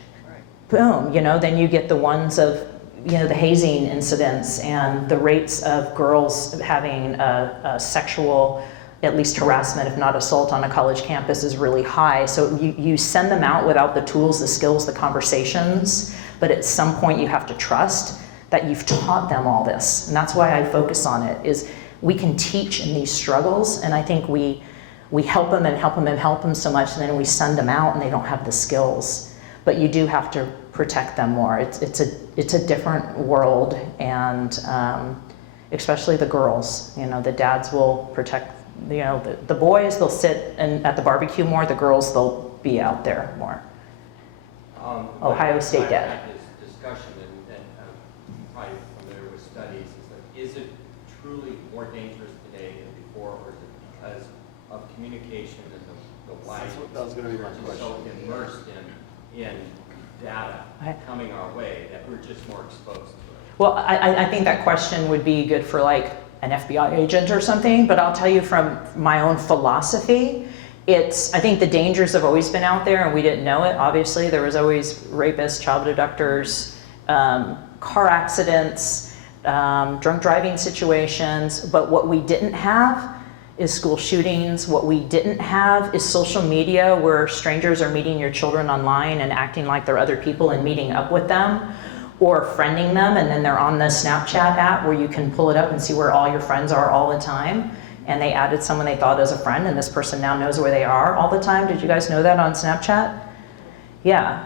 boom, you know, then you get the ones of, you know, the hazing incidents and the rates of girls having a sexual, at least harassment, if not assault, on a college campus is really high. So you send them out without the tools, the skills, the conversations, but at some point you have to trust that you've taught them all this. And that's why I focus on it, is we can teach in these struggles, and I think we help them and help them and help them so much, and then we send them out and they don't have the skills. But you do have to protect them more. It's a different world, and especially the girls. You know, the dads will protect. You know, the boys, they'll sit at the barbecue more. The girls, they'll be out there more. Ohio State dad. Had this discussion, and I'm probably familiar with studies, is it truly more dangerous today than before, or is it because of communication and the wide, That was going to be my question. so immersed in data coming our way that we're just more exposed to it? Well, I think that question would be good for like an FBI agent or something, but I'll tell you from my own philosophy, I think the dangers have always been out there and we didn't know it. Obviously, there was always rapists, child abductors, car accidents, drunk driving situations, but what we didn't have is school shootings. What we didn't have is social media where strangers are meeting your children online and acting like they're other people and meeting up with them, or friending them, and then they're on the Snapchat app where you can pull it up and see where all your friends are all the time. And they added someone they thought as a friend, and this person now knows where they are all the time. Did you guys know that on Snapchat? Yeah.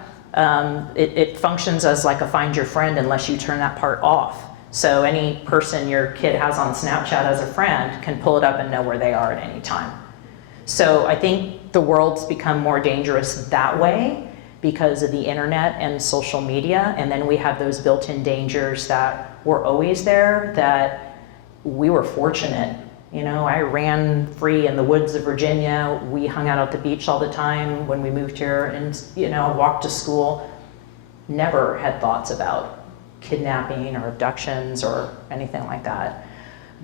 It functions as like a find your friend unless you turn that part off. So any person your kid has on Snapchat as a friend can pull it up and know where they are at any time. So I think the world's become more dangerous that way because of the internet and social media. And then we have those built-in dangers that were always there, that we were fortunate. You know, I ran free in the woods of Virginia. We hung out at the beach all the time when we moved here, and, you know, walked to school. Never had thoughts about kidnapping or abductions or anything like that.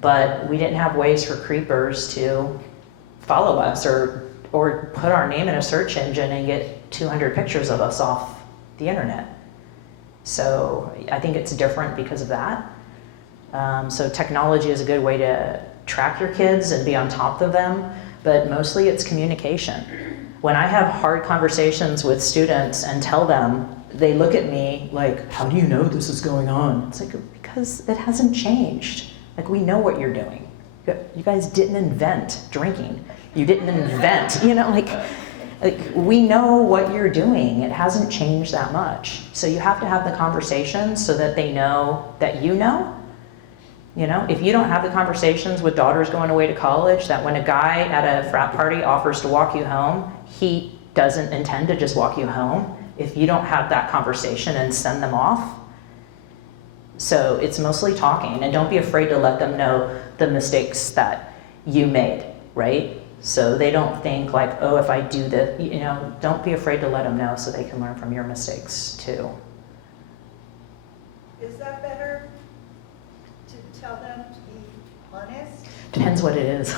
But we didn't have ways for creepers to follow us or put our name in a search engine and get 200 pictures of us off the internet. So I think it's different because of that. So technology is a good way to track your kids and be on top of them, but mostly it's communication. When I have hard conversations with students and tell them, they look at me like, how do you know this is going on? It's like, because it hasn't changed. Like, we know what you're doing. You guys didn't invent drinking. You didn't invent, you know, like we know what you're doing. It hasn't changed that much. So you have to have the conversations so that they know that you know. You know, if you don't have the conversations with daughters going away to college, that when a guy at a frat party offers to walk you home, he doesn't intend to just walk you home. If you don't have that conversation and send them off. So it's mostly talking, and don't be afraid to let them know the mistakes that you made, right? So they don't think like, oh, if I do this, you know, don't be afraid to let them know so they can learn from your mistakes too. Is that better to tell them to be honest? Depends what it is.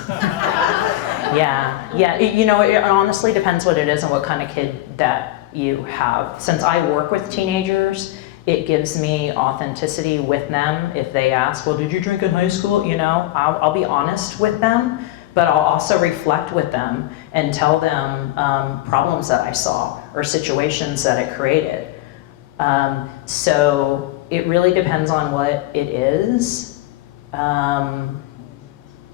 Yeah, you know, it honestly depends what it is and what kind of kid that you have. Since I work with teenagers, it gives me authenticity with them. If they ask, well, did you drink in high school? You know, I'll be honest with them, but I'll also reflect with them and tell them problems that I saw or situations that it created. So it really depends on what it is.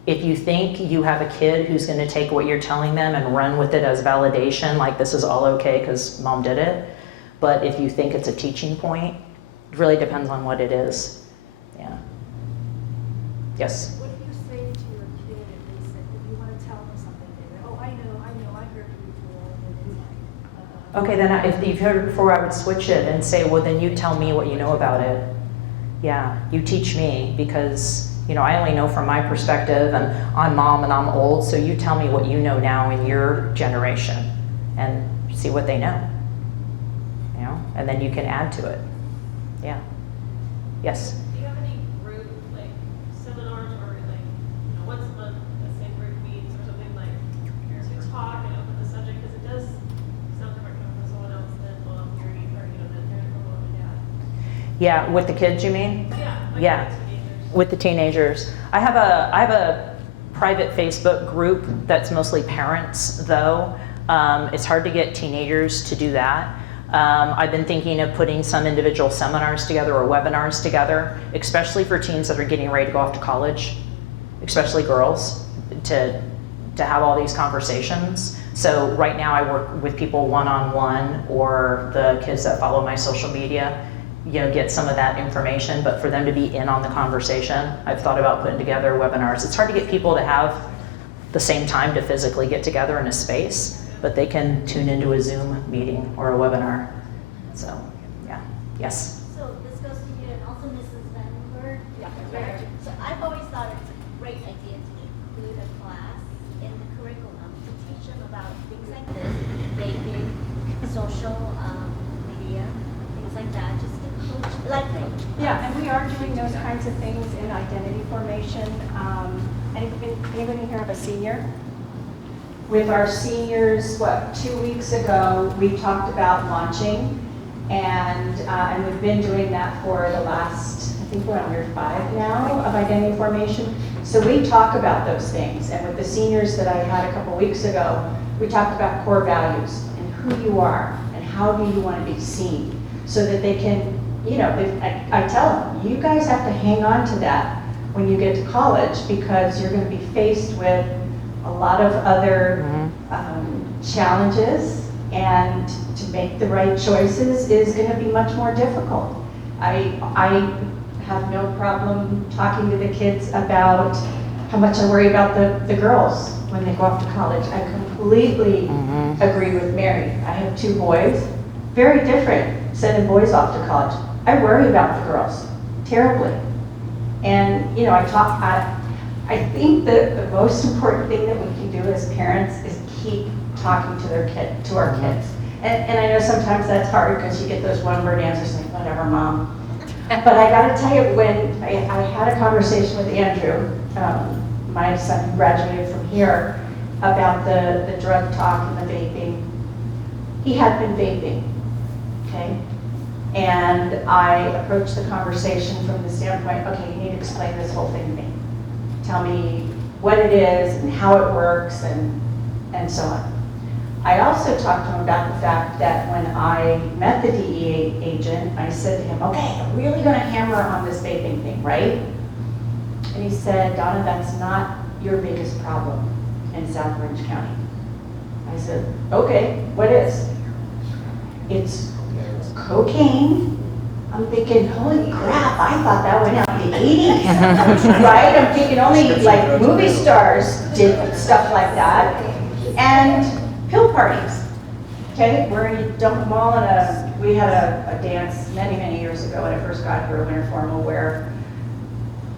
If you think you have a kid who's going to take what you're telling them and run with it as validation, like this is all okay because mom did it, but if you think it's a teaching point, it really depends on what it is. Yeah. Yes? What do you say to your kid if you want to tell them something? They go, oh, I know, I've heard you before. And it's like, Okay, then if you've heard it before, I would switch it and say, well, then you tell me what you know about it. Yeah, you teach me because, you know, I only know from my perspective and I'm mom and I'm old, so you tell me what you know now in your generation and see what they know, you know, and then you can add to it. Yeah. Yes? Do you have any group, like, seminars or, like, you know, once a month, the same group meets or something, like, to talk and open the subject? Because it does sound different coming from someone else than mom or, you know, than parent or mom and dad. Yeah, with the kids, you mean? Yeah. Like Yeah. the teenagers. With the teenagers. I have a private Facebook group that's mostly parents, though. It's hard to get teenagers to do that. I've been thinking of putting some individual seminars together or webinars together, especially for teens that are getting ready to go off to college, especially girls, to have all these conversations. So right now I work with people one-on-one or the kids that follow my social media, you know, get some of that information, but for them to be in on the conversation, I've thought about putting together webinars. It's hard to get people to have the same time to physically get together in a space, but they can tune into a Zoom meeting or a webinar. So, yeah. Yes? so this goes to you and also Mrs. Vandenberg. Yeah. So I've always thought it's a great idea to include a class in the curriculum to teach them about things like this, vaping, social media, things like that, just to coach, like, Yeah, and we are doing those kinds of things in identity formation. Anybody here have a senior? With our seniors, 2 weeks ago, we talked about launching, and we've been doing that for the last, I think we're on year 5 now of identity formation. So we talk about those things, and with the seniors that I had a couple weeks ago, we talked about core values and who you are and how do you want to be seen, so that they can, you know, I tell them, you guys have to hang on to that when you get to college, because you're going to be faced with a lot of other challenges, and to make the right choices is going to be much more difficult. I have no problem talking to the kids about how much I worry about the girls when they go off to college. I completely agree with Mary. I have 2 boys, very different sending boys off to college. I worry about the girls terribly. And, you know, I think that the most important thing that we can do as parents is keep talking to our kids. And I know sometimes that's hard because you get those one-word answers like, whatever, mom. But I gotta tell you, when I had a conversation with Andrew, my son who graduated from here, about the drug talk and the vaping. He had been vaping, okay? And I approached the conversation from the standpoint, okay, you need to explain this whole thing to me. Tell me what it is and how it works and so on. I also talked to him about the fact that when I met the DEA agent, I said to him, okay, I'm really gonna hammer on this vaping thing, right? And he said, Donna, that's not your biggest problem in South Orange County. I said, okay, what is? It's cocaine. I'm thinking, holy crap, I thought that went out in the 80s, right? I'm thinking only like movie stars did stuff like that. And pill parties, okay? Where you dump them all in we had a dance many years ago when I first got here, a winter formal, where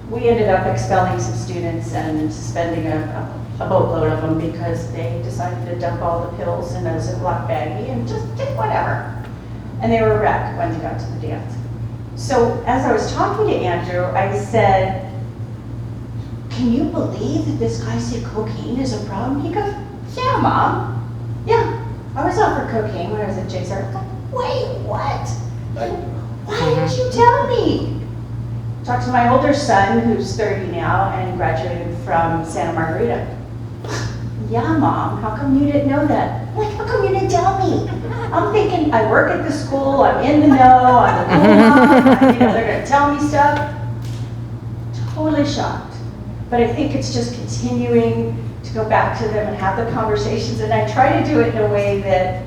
we ended up expelling some students and suspending a a boatload of them because they decided to dump all the pills in a Ziploc baggie and just did whatever. And they were a wreck when they got to the dance. So as I was talking to Andrew, I said, can you believe that this guy said cocaine is a problem? He goes, yeah, Mom. Yeah, I was offered cocaine when I was at JSerra. Wait, what? Why didn't you tell me? Talked to my older son, who's 30 now and graduated from Santa Margarita. Yeah, Mom, how come you didn't know that? Like, how come you didn't tell me? I'm thinking, I work at the school, I'm in the know, I'm the cool mom, they're gonna tell me stuff. Totally shocked. But I think it's just continuing to go back to them and have the conversations, and I try to do it in a way that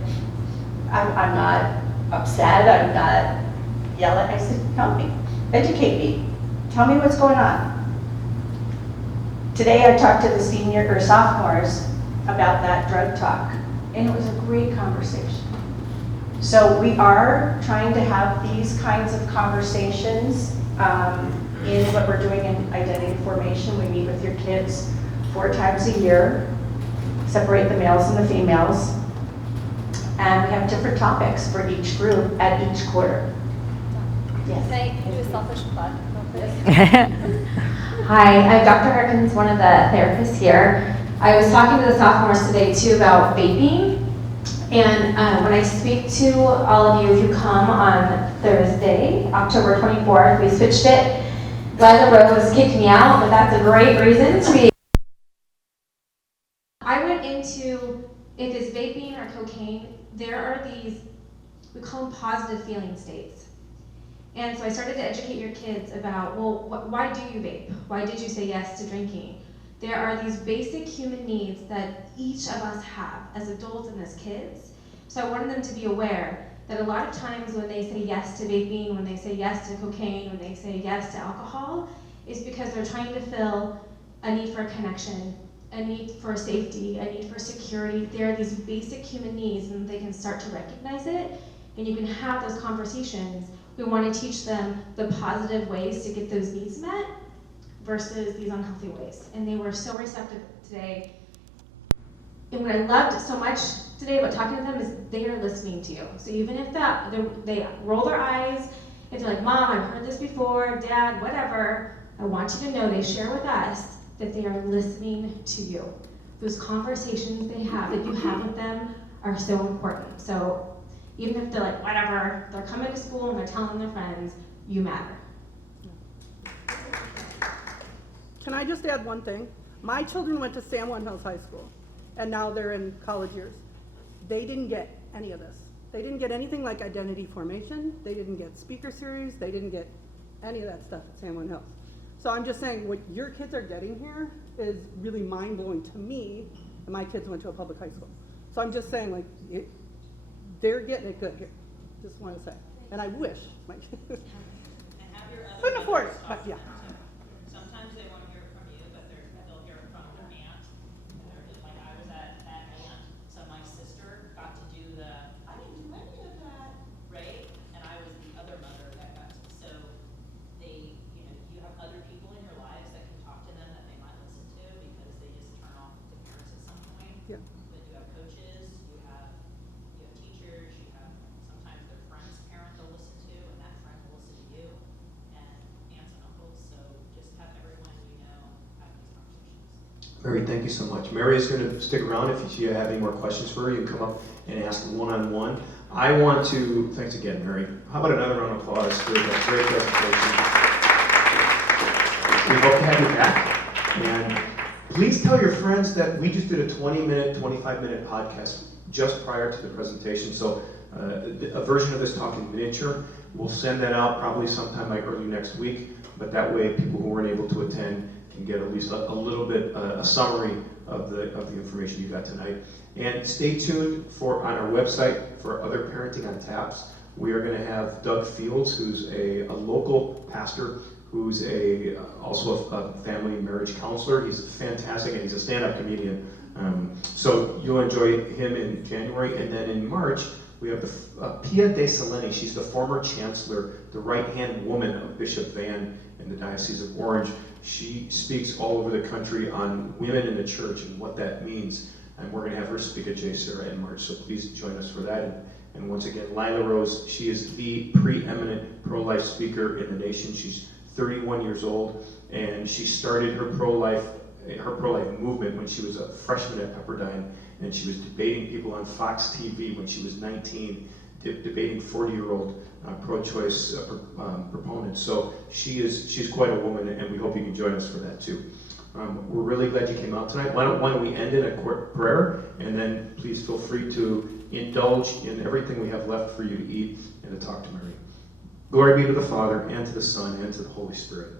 I'm not upset, I'm not yelling. I said, help me, educate me, tell me what's going on. Today I talked to the senior or sophomores about that drug talk, and it was a great conversation. So we are trying to have these kinds of conversations in what we're doing in identity formation. We meet with your kids 4 times a year, separate the males and the females, and we have different topics for each group at each quarter. Yes. Can I do a selfish plug about this? Hi, I'm Dr. Harkins, one of the therapists here. I was talking to the sophomores today too about vaping. And when I speak to all of you, if you come on Thursday, October 24th, we switched it. Liza Rose kicked me out, but that's a great reason to be. I went into, if it's vaping or cocaine, there are these, we call them positive feeling states. And so I started to educate your kids about, well, why do you vape? Why did you say yes to drinking? There are these basic human needs that each of us have as adults and as kids. So I wanted them to be aware that a lot of times when they say yes to vaping, when they say yes to cocaine, when they say yes to alcohol, is because they're trying to fill a need for connection, a need for safety, a need for security. There are these basic human needs, and they can start to recognize it, and you can have those conversations. We want to teach them the positive ways to get those needs met versus these unhealthy ways. And they were so receptive today. And what I loved so much today about talking to them is they are listening to you. So even if they roll their eyes, if they're like, Mom, I've heard this before, Dad, whatever, I want you to know they share with us that they are listening to you. Those conversations they have, that you have with them, are so important. So even if they're like, whatever, they're coming to school and they're telling their friends, you matter. Can I just add one thing? My children went to San Juan Hills High School, and now they're in college years. They didn't get any of this. They didn't get anything like identity formation. They didn't get speaker series. They didn't get any of that stuff at San Juan Hills. So I'm just saying what your kids are getting here is really mind-blowing to me, and my kids went to a public high school. So I'm just saying, like, they're getting it good here. Just want to say. And I wish my kids couldn't afford it, but yeah. Sometimes they want to hear it from you, but they'll hear it from their aunt. Like I was at that aunt, so my sister got to do I didn't do any of that, right? And I was the other mother that got to, so you have other people in your lives that can talk to them that they might listen to because they just turn off to parents at some point. Yeah. But you have coaches, you have teachers, you have sometimes their friend's parent they'll listen to, and that friend will listen to you, and aunts and uncles. So just have everyone have these conversations. Mary, thank you so much. Mary is going to stick around. If you have any more questions for her, you can come up and ask one-on-one. I want to, thanks again, Mary. How about another round of applause for that great presentation? We hope to have you back. And please tell your friends that we just did a 20-minute, 25-minute podcast just prior to the presentation. So a version of this talk in miniature. We'll send that out probably sometime like early next week. But that way, people who weren't able to attend can get at least a little bit, a summary of the information you got tonight. And stay tuned on our website for other Parenting on Taps. We are going to have Doug Fields, who's a local pastor, who's also a family marriage counselor. He's fantastic, and he's a stand-up comedian. So you'll enjoy him in January, and then in March, We have Pia de Saleni. She's the former chancellor, the right-hand woman of Bishop Van in the Diocese of Orange. She speaks all over the country on women in the church and what that means. And we're going to have her speak at JSerra in March, so please join us for that. And once again, Lila Rose, she is the preeminent pro-life speaker in the nation. She's 31 years old, and she started her pro-life movement when she was a freshman at Pepperdine, and she was debating people on Fox TV when she was 19, debating 40-year-old pro-choice proponents. So she's quite a woman, and we hope you can join us for that too. We're really glad you came out tonight. Why don't we end in a quick prayer, and then please feel free to indulge in everything we have left for you to eat and to talk to Mary. Glory be to the Father, and to the Son, and to the Holy Spirit,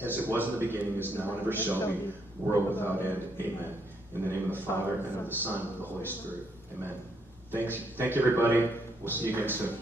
as it was in the beginning, is now, and ever shall be, world without end. Amen. In the name of the Father, and of the Son, and of the Holy Spirit. Amen. Thank you, everybody. We'll see you again soon.